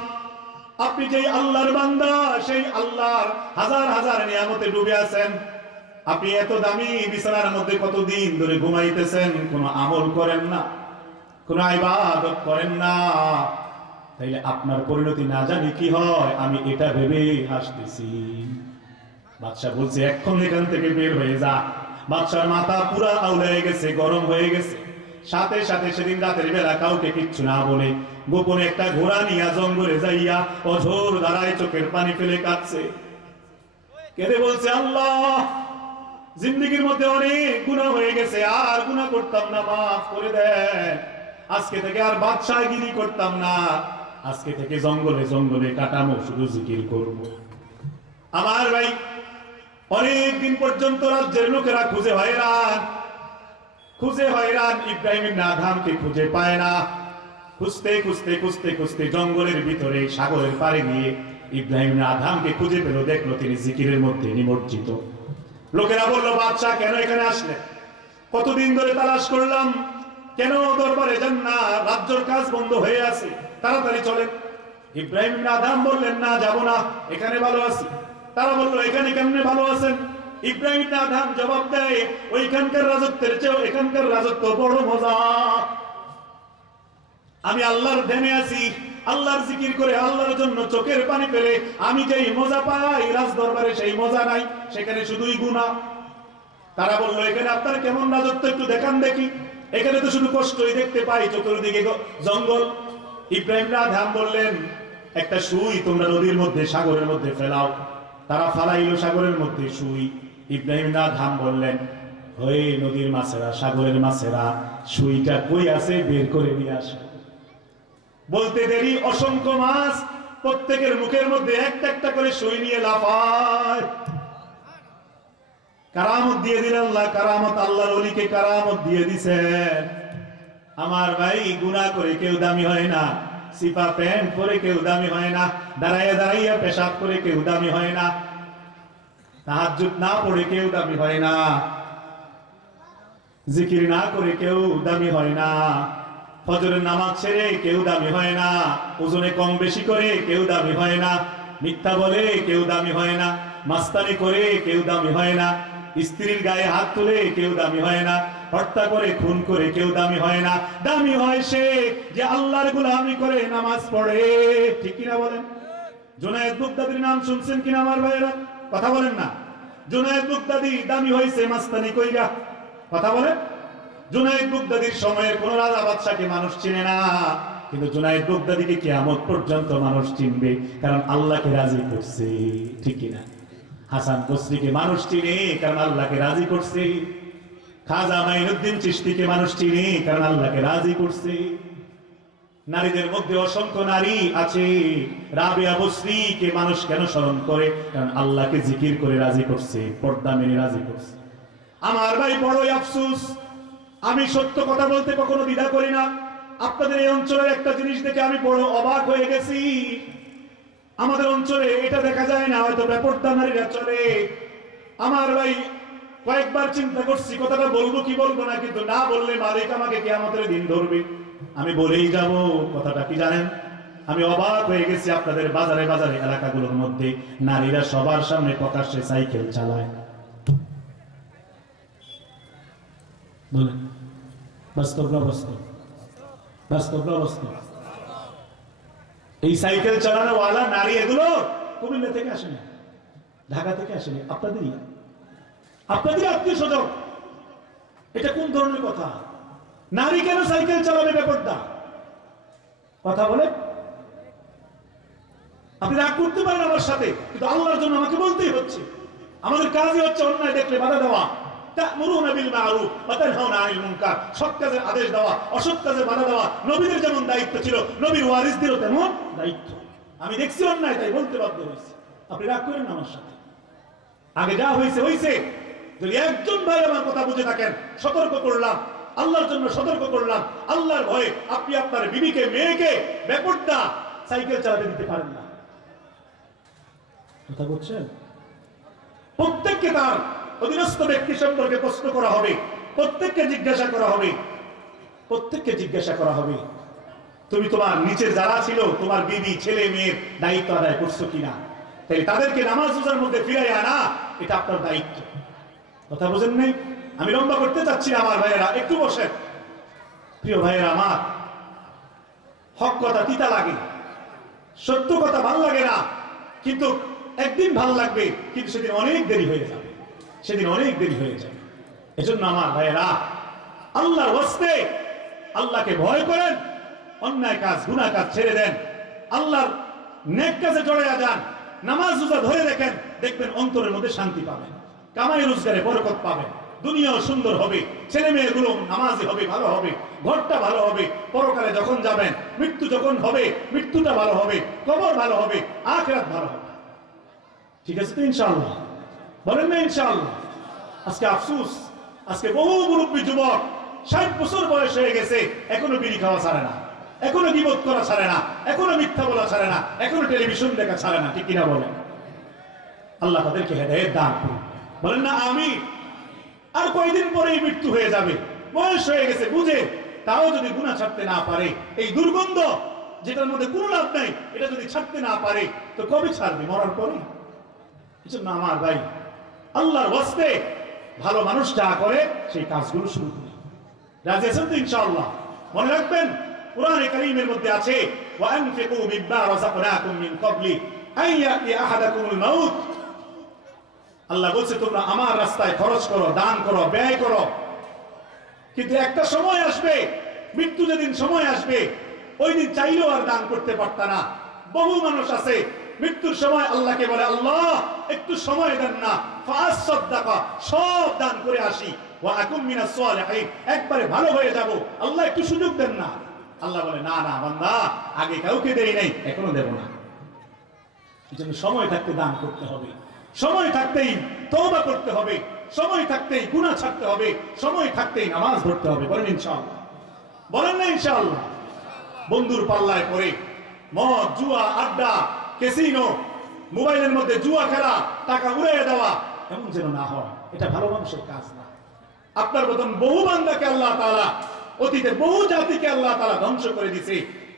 আপনি যেই আল্লাহর বান্দা, সেই আল্লাহর হাজার হাজার নিয়ামতে ডুবে আছেন। আপনি এত দামি বিছানার মধ্যে কতদিন ধরে ঘুমাইতেছেন, কোনো আমল করেন না, কোনো ইবাদত করেন না, তাইলে আপনার পরিণতি না জানি কি হয়, আমি এটা ভেবে হাসতেছি। বাদশা বলছে, এখন এখান থেকে বের হয়ে যা। বাদশার মাথা পুরা আউলায় গেছে, গরম হয়ে গেছে। সাথে সাথে সেদিন রাতের বেলা কাউকে কিচ্ছু না বলে গোপনে একটা ঘোড়া নিয়ে জঙ্গলে যাইয়া অঝোর ধারায় চোখের পানি ফেলে কাঁদছে। কেঁদে বলছে, আল্লাহ, জিন্দেগির মধ্যে অনেক গুনাহ হয়ে গেছে, আর গুনাহ করতাম না, মাফ করে দেন। আজকে থেকে আর বাদশাহগিরি করতাম না, আজকে থেকে জঙ্গলে জঙ্গলে কাটামো, শুধু জিকির করব। আমার ভাই, অনেক দিন পর্যন্ত রাজ্যের লোকেরা খুঁজে হয়রান, ইব্রাহিম ইবনে আদহামকে খুঁজে পায় না। খুঁজতে খুঁজতে খুঁজতে খুঁজতে জঙ্গলের ভিতরে সাগরের পাড়ে গিয়ে ইব্রাহিম ইবনে আদহামকে খুঁজে পেল, দেখলো তিনি জিকিরের মধ্যে নিমজ্জিত। লোকেরা বলল, বাদশাহ কেন এখানে আসলে? কতদিন ধরে তালাশ করলাম, কেন দরবারে যান না? রাজ্যের কাজ বন্ধ হয়ে আছে, তাড়াতাড়ি চলেন। ইব্রাহিম ইবনে আদহাম বললেন, না, যাব না, এখানে ভালো আছি। তারা বলল, এখানে কেমনে ভালো আছেন? ইব্রাহিম ইবনে আদহাম জবাব দেয়, ওইখানকার রাজত্বের চেয়ে এখানকার রাজত্ব বড় মজা। আমি আল্লাহর ধ্যানে আছি, আল্লাহর জিকির করে আল্লাহর জন্য চোখের পানি ফেলে আমি যেই মজা পাই, রাজ দরবারে সেই মজা নাই, সেখানে শুধুই গুনাহ। তারা বলল, এখানে আপনার কেমন রাজত্ব, একটু দেখান দেখি। এখানে তো শুধু কষ্টই দেখতে পাই, চতুর্দিকে জঙ্গল। ইব্রাহিম ইবনে আদহাম বললেন, একটা সুই তোমরা নদীর মধ্যে, সাগরের মধ্যে ফেলাও। তারা ফালাইলো সাগরের মধ্যে সুই। ইব্রাহিম ইবনে আদহাম বললেন, ওই নদীর মাছেরা, সাগরের মাছেরা, সুইটা কই আছে, বের করে নিয়ে আসো। বলতে দেরি, অসংখ্য মাছ প্রত্যেকের মুখের মধ্যে একটা একটা করে সুই নিয়ে লাফায়। কারামত দিয়ে দিলেন আল্লাহ, কারামত, আল্লাহর ওলিকে কারামত দিয়ে দিছেন। আমার ভাই, গুনাহ করে কেউ দামি হয় না, সিপা প্যান্ট পরে কেউ দামি হয় না, দাঁড়াইয়া দাঁড়াইয়া পেশাব করে কেউ দামি হয় না, তাহাজ্জুদ না পড়ে কেউ দামি হয় না, জিকির না করে কেউ দামি হয় না, ফজরের নামাজ ছেড়ে কেউ দামি হয় না, ওজনে কম বেশি করে কেউ দামি হয় না, মিথ্যা বলে কেউ দামি হয় না, মাস্তানি করে কেউ দামি হয় না, স্ত্রীর গায়ে হাত তুলে কেউ দামি হয় না, হত্যা করে খুন করে কেউ দামি হয় না। দামি হয় সে যে আল্লাহর গোলামি করে নামাজ পড়ে। ঠিক কিনা বলেন? জুনায়েদ বুগদাদির নাম শুনছেন কিনা আমার ভাইয়েরা? কথা বলেন না। জুনায়েদ বুগদাদি দামি হয়েছে মাস্তানি কইরা। কথা বলেন। জুনায়েদ বুগদাদির সময়ের কোন রাজা বাদশাকে মানুষ চিনে না, কিন্তু জুনায়েদ বুগদাদিকে কিয়ামত পর্যন্ত মানুষ চিনবে, কারণ আল্লাহকে রাজি করছে। ঠিক কিনা? হাসান বসরিকে মানুষ চিনে কারণ আল্লাহকে রাজি করছে। খাজা মাইনুদ্দিন চিশতিকে মানুষ চিনে কারণ আল্লাহকে রাজি করছে। নারীদের মধ্যে অসংখ্য নারী আছে, রাবেয়া বসরিকে মানুষ কেন স্মরণ করে? কারণ আল্লাহকে জিকির করে রাজি করছে, পর্দা মেনে রাজি করছে। আমার ভাই, বড়ই আফসোস, আমি সত্য কথা বলতে কখনো দ্বিধা করি না। আপনাদের এই অঞ্চলের একটা জিনিস দেখে আমি বড় অবাক হয়ে গেছি। আমাদের অঞ্চলে এটা দেখা যায় না, হয়তো বেপরদা নারীরা চলে। আমার ভাই, কয়েকবার চিন্তা করছি কথাটা বলবো কি বলবো না, কিন্তু না বললে মালিক আমাকে কিয়ামতের দিন ধরবে। আমি বলেই যাব। কথাটা কি জানেন? আমি অবাক হয়ে গেছি, আপনাদের বাজারে বাজারে এলাকাগুলোর মধ্যে নারীরা সবার সামনে প্রকাশ্যে সাইকেল চালায়। বলেন, বাস্তব না বাস্তব? বাস্তব না বাস্তব? এই সাইকেল চালানো ওয়ালা নারী এগুলো কুমিল্লা থেকে আসেনি, ঢাকা থেকে আসেনি, আপনাদেরই, আপনাদের আত্মীয় স্বজন। এটা কোন ধরনের কথা? নারী কেন সাইকেল চালাবে বেপরদা? কথা বলে। আপনি রাগ করতে পারেন আমার সাথে, কিন্তু আল্লাহর জন্য আমাকে বলতেই হচ্ছে। আমাদের কাজই হচ্ছে অন্যায় দেখলে বাধা দেওয়া, তা'মুরুনা বিল মা'রুফ ওয়া তানহাউনা আনিল মুনকার, সৎ কাজের আদেশ দেওয়া, অসৎ কাজে বাধা দেওয়া। নবীদের যেমন দায়িত্ব ছিল, নবীর ওয়ারিসদেরও তেমন দায়িত্ব। আমি দেখছি অন্যায়, তাই বলতে বাধ্য হয়েছি। আপনি রাগ করেন আমার সাথে। আগে যা হয়েছে হয়েছে। যদি একজন ভাই আমার কথা বুঝে থাকেন, সতর্ক করলাম, আল্লাহর জন্য সতর্ক করলাম। আল্লাহর ভয়ে আপনি আপনার বিবিকে, মেয়েকে বেপরদা সাইকেল চালাতে দিতে পারেন না। কথা বলছেন? প্রত্যেককে তার অধীনস্থ ব্যক্তি সম্পর্কে প্রশ্ন করা হবে, প্রত্যেককে জিজ্ঞাসা করা হবে, প্রত্যেককে জিজ্ঞাসা করা হবে, তুমি তোমার নিচে যারা ছিল, তোমার বিবি, ছেলে মেয়ের দায়িত্ব আদায় করছো কিনা? তাই তাদেরকে নামাজ রোজার মধ্যে ফিরাই আনা, এটা আপনার দায়িত্ব। কথা বোঝেন নাই? আমি লম্বা করতে চাচ্ছি না আমার ভাইয়েরা, একটু বসেন। প্রিয় ভাইয়েরা আমার, হক কথা তিতা লাগে, সত্য কথা ভাল লাগে না, কিন্তু একদিন ভাল লাগবে, কিন্তু সেদিন অনেক দেরি হয়ে যাবে, সেদিন অনেক দেরি হয়ে যাবে। এজন্য আমার ভাইয়েরা, আল্লাহর ওয়াস্তে আল্লাহকে ভয় করেন, অন্যায় কাজ, গুনাহ কাজ ছেড়ে দেন, আল্লাহর নেক কাজে জড়াইয়া যান, নামাজ রোজা ধরে দেখেন, দেখবেন অন্তরের মধ্যে শান্তি পাবেন, কামাই রোজগারে বরকত পাবেন, দুনিয়াও সুন্দর হবে, ছেলে মেয়েগুলো নামাজি হবে, ভালো হবে, ঘরটা ভালো হবে, পরকালে যখন যাবেন, মৃত্যু যখন হবে, মৃত্যুটা ভালো হবে, কবর ভালো হবে, আখিরাত ভালো হবে। ঠিক আছে তো ইনশাআল্লাহ? বলেন না ইনশাআল্লাহ? আজকে আফসোস, আজকে বহু মুরব্বী যুবক 60 বছর বয়স হয়ে গেছে, এখনো বিড়ি খাওয়া ছাড়ে না, এখনো গীবত করা ছাড়ে না, এখনো মিথ্যা বলা ছাড়ে না, এখনো টেলিভিশন দেখা ছাড়ে না। ঠিক কিনা বলেন? আল্লাহ তাদেরকে হেদায়েত দান করুন। বলেন না আমিন? আর কয়দিন পরেই মৃত্যু হয়ে যাবে, বয়স হয়ে গেছে বুঝে, তাও যদি গুনাহ ছাড়তে না পারে, এই দুর্গন্ধ যেটার মধ্যে কোনো লাভ নাই, এটা যদি ছাড়তে না পারে, তো কবে ছাড়বে? মরার পরে। এজন্য আমার ভাই, আল্লাহর ওয়াস্তে ভালো মানুষ যা করে সেই কাজগুলো শুরু করি। রাজি আছেন তো ইনশাআল্লাহ? মনে রাখবেন, কোরআনে কারীমের মধ্যে আছে, ওয়া আনফিকু মিম্মা রাযাকনাকুম মিন ক্বাবলি আন ইয়াতি আহাদাকুমুল মাউত। আল্লাহ বলছে তোমরা আমার রাস্তায় খরচ করো, দান করো, ব্যয় করো, কিন্তু একটা সময় আসবে, মৃত্যু যেদিন সময় আসবে, ওই দিন চাইলেও আর দান করতে পারতা না। বহু মানুষ আছে মৃত্যুর সময় আল্লাহকে বলে, আল্লাহ একটু সময় দেন না, ফাসাদদাকা, সব দান করে আসি, ওয়া আকুম মিনাস সালিহিন, একবারে ভালো হয়ে যাব, আল্লাহ একটু সুযোগ দেন না। আল্লাহ বলে, না না বান্দা, আগে কাউকে দেই নাই, এখনো দেব না। এজন্য সময় থাকতে দান করতে হবে, সময় থাকতেই তওবা করতে হবে, সময় থাকতেই গুনাহ ছাড়তে হবে, সময় থাকতেই নামাজ পড়তে হবে। বলেন ইনশাআল্লাহ? বলেন না ইনশাআল্লাহ? বন্ধুর পাল্লায় পড়ে মদ, জুয়া, আড্ডা, ক্যাসিনো, মোবাইলের মধ্যে জুয়া খেলা, টাকা উড়িয়ে দেওয়া, এমন যেন না হয়। এটা ভালো মানুষের কাজ না। আপনার মতন বহু বান্দাকে আল্লাহ তাআলা, অতীতে বহু জাতিকে আল্লাহ তাআলা ধ্বংস করে দিয়েছে,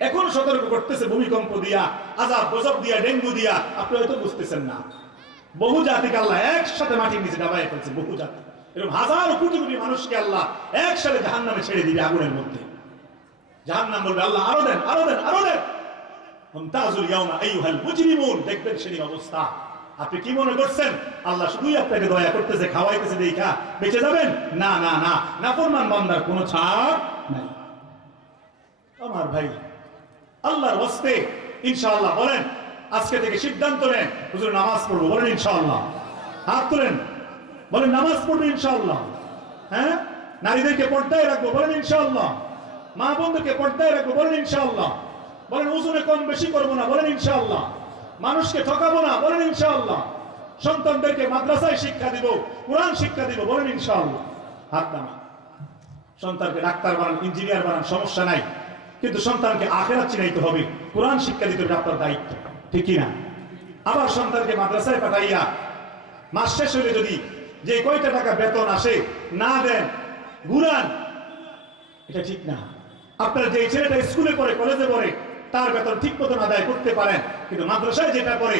এখন সতর্ক করতেছে ভূমিকম্প দিয়া, আযাব গজব দিয়া, ডেঙ্গু দিয়া। আপনি হয়তো বুঝতেছেন না, বহু জাতিকে আল্লাহ একসাথে মাটির নিচে ডাবায় ফেলছে। বহু জাতি, এরকম হাজার কোটি কোটি মানুষকে আল্লাহ একসাথে জাহান্নামে ছেড়ে দিবে, আগুনের মধ্যে। জাহান্নাম বলবে, আল্লাহ আরো দেন, আরো দেন, আরো দেন। মুমতাজুল ইয়াউমা আইয়ুহাল মুজরিমুন, দেখবেন সেদিন অবস্থা। আপনি কি মনে করছেন আল্লাহ শুধুই আপনাকে দয়া করতেছে, খাওয়াইতেছে দেখা বেঁচে যাবেন? না না না, নাফরমান বান্দার কোনো ছাড় নাই। আমার ভাই, আল্লাহর ওয়াস্তে ইনশাআল্লাহ বলেন, আজকে থেকে সিদ্ধান্ত নেন, হুজুর নামাজ পড়বো। বলেন ইনশাআল্লাহ? হাত তোলেন, বলেন নামাজ পড়বো ইনশাআল্লাহ। হ্যাঁ, নারীদেরকে পর্দায় রাখবো। বলেন ইনশাআল্লাহ? মা বোনদেরকে পর্দায় রাখবো। বলেন ইনশাআল্লাহ? বলেন ওজনে কম বেশি করবো না। বলেন ইনশাআল্লাহ? মানুষকে ঠকাবো না। বলেন ইনশাআল্লাহ? সন্তানদেরকে মাদ্রাসায় শিক্ষা দিব, কোরআন শিক্ষা দিব। বলেন ইনশাআল্লাহ? হাত নামান। সন্তানকে ডাক্তার বানান, ইঞ্জিনিয়ার বানান, সমস্যা নাই, কিন্তু সন্তানকে আখিরাত চিনাইতে হবে, কোরআন শিক্ষা দিতে হবে, আপনার দায়িত্ব। ঠিক কিনা? আবার সন্তানকে মাদ্রাসায় পাঠাইয়া মাস শেষ হলে যদি যে কয়টা টাকা বেতন আসে না দেন, ঘুরান, এটা ঠিক না। আপনার যে ছেলেটা স্কুলে পড়ে, কলেজে পড়ে, তার বেতন ঠিক মতন আদায় করতে পারেন, কিন্তু মাদ্রাসায় যেটা করে,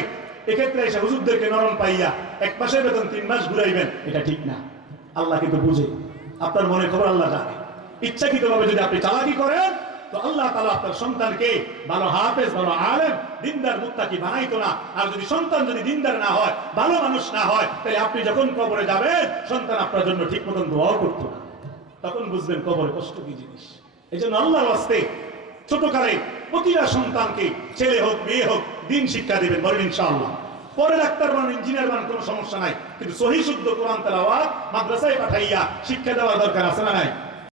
এক্ষেত্রে এসে হুজুরদেরকে নরম পাইয়া 1 মাসের বেতন 3 মাস ঘুরাইবেন, এটা ঠিক না। আল্লাহ কিন্তু বুঝে, আপনার মনে খবর আল্লাহ জানে। ইচ্ছাকৃতভাবে যদি আপনি চালাকি করেন, তো আল্লাহ তাআলা আপনার সন্তানকে ভালো হাফেজ, ভালো আলেম, দিনদার, মুত্তাকি বানাইতো না। আর যদি সন্তান যদি দিনদার না হয়, ভালো মানুষ না হয়, তাহলে আপনি যখন কবরে যাবেন, সন্তান আপনার জন্য ঠিক মতন দোয়াও করতো না। তখন বুঝবেন কবরে কষ্ট কি জিনিস। এই জন্য আল্লাহর ওয়াস্তে ছোটকালে প্রতিটা সন্তানকে, ছেলে হোক মেয়ে হোক, দিন শিক্ষা দিবেন। বলেন ইনশাআল্লাহ? পরে ডাক্তার বানান, ইঞ্জিনিয়ার বানান, কোনো সমস্যা নাই, কিন্তু সহিহ শুদ্ধ কোরআন তেলাওয়াত মাদ্রাসায় পাঠাইয়া শিক্ষা দেওয়ার দরকার আছে না নাই?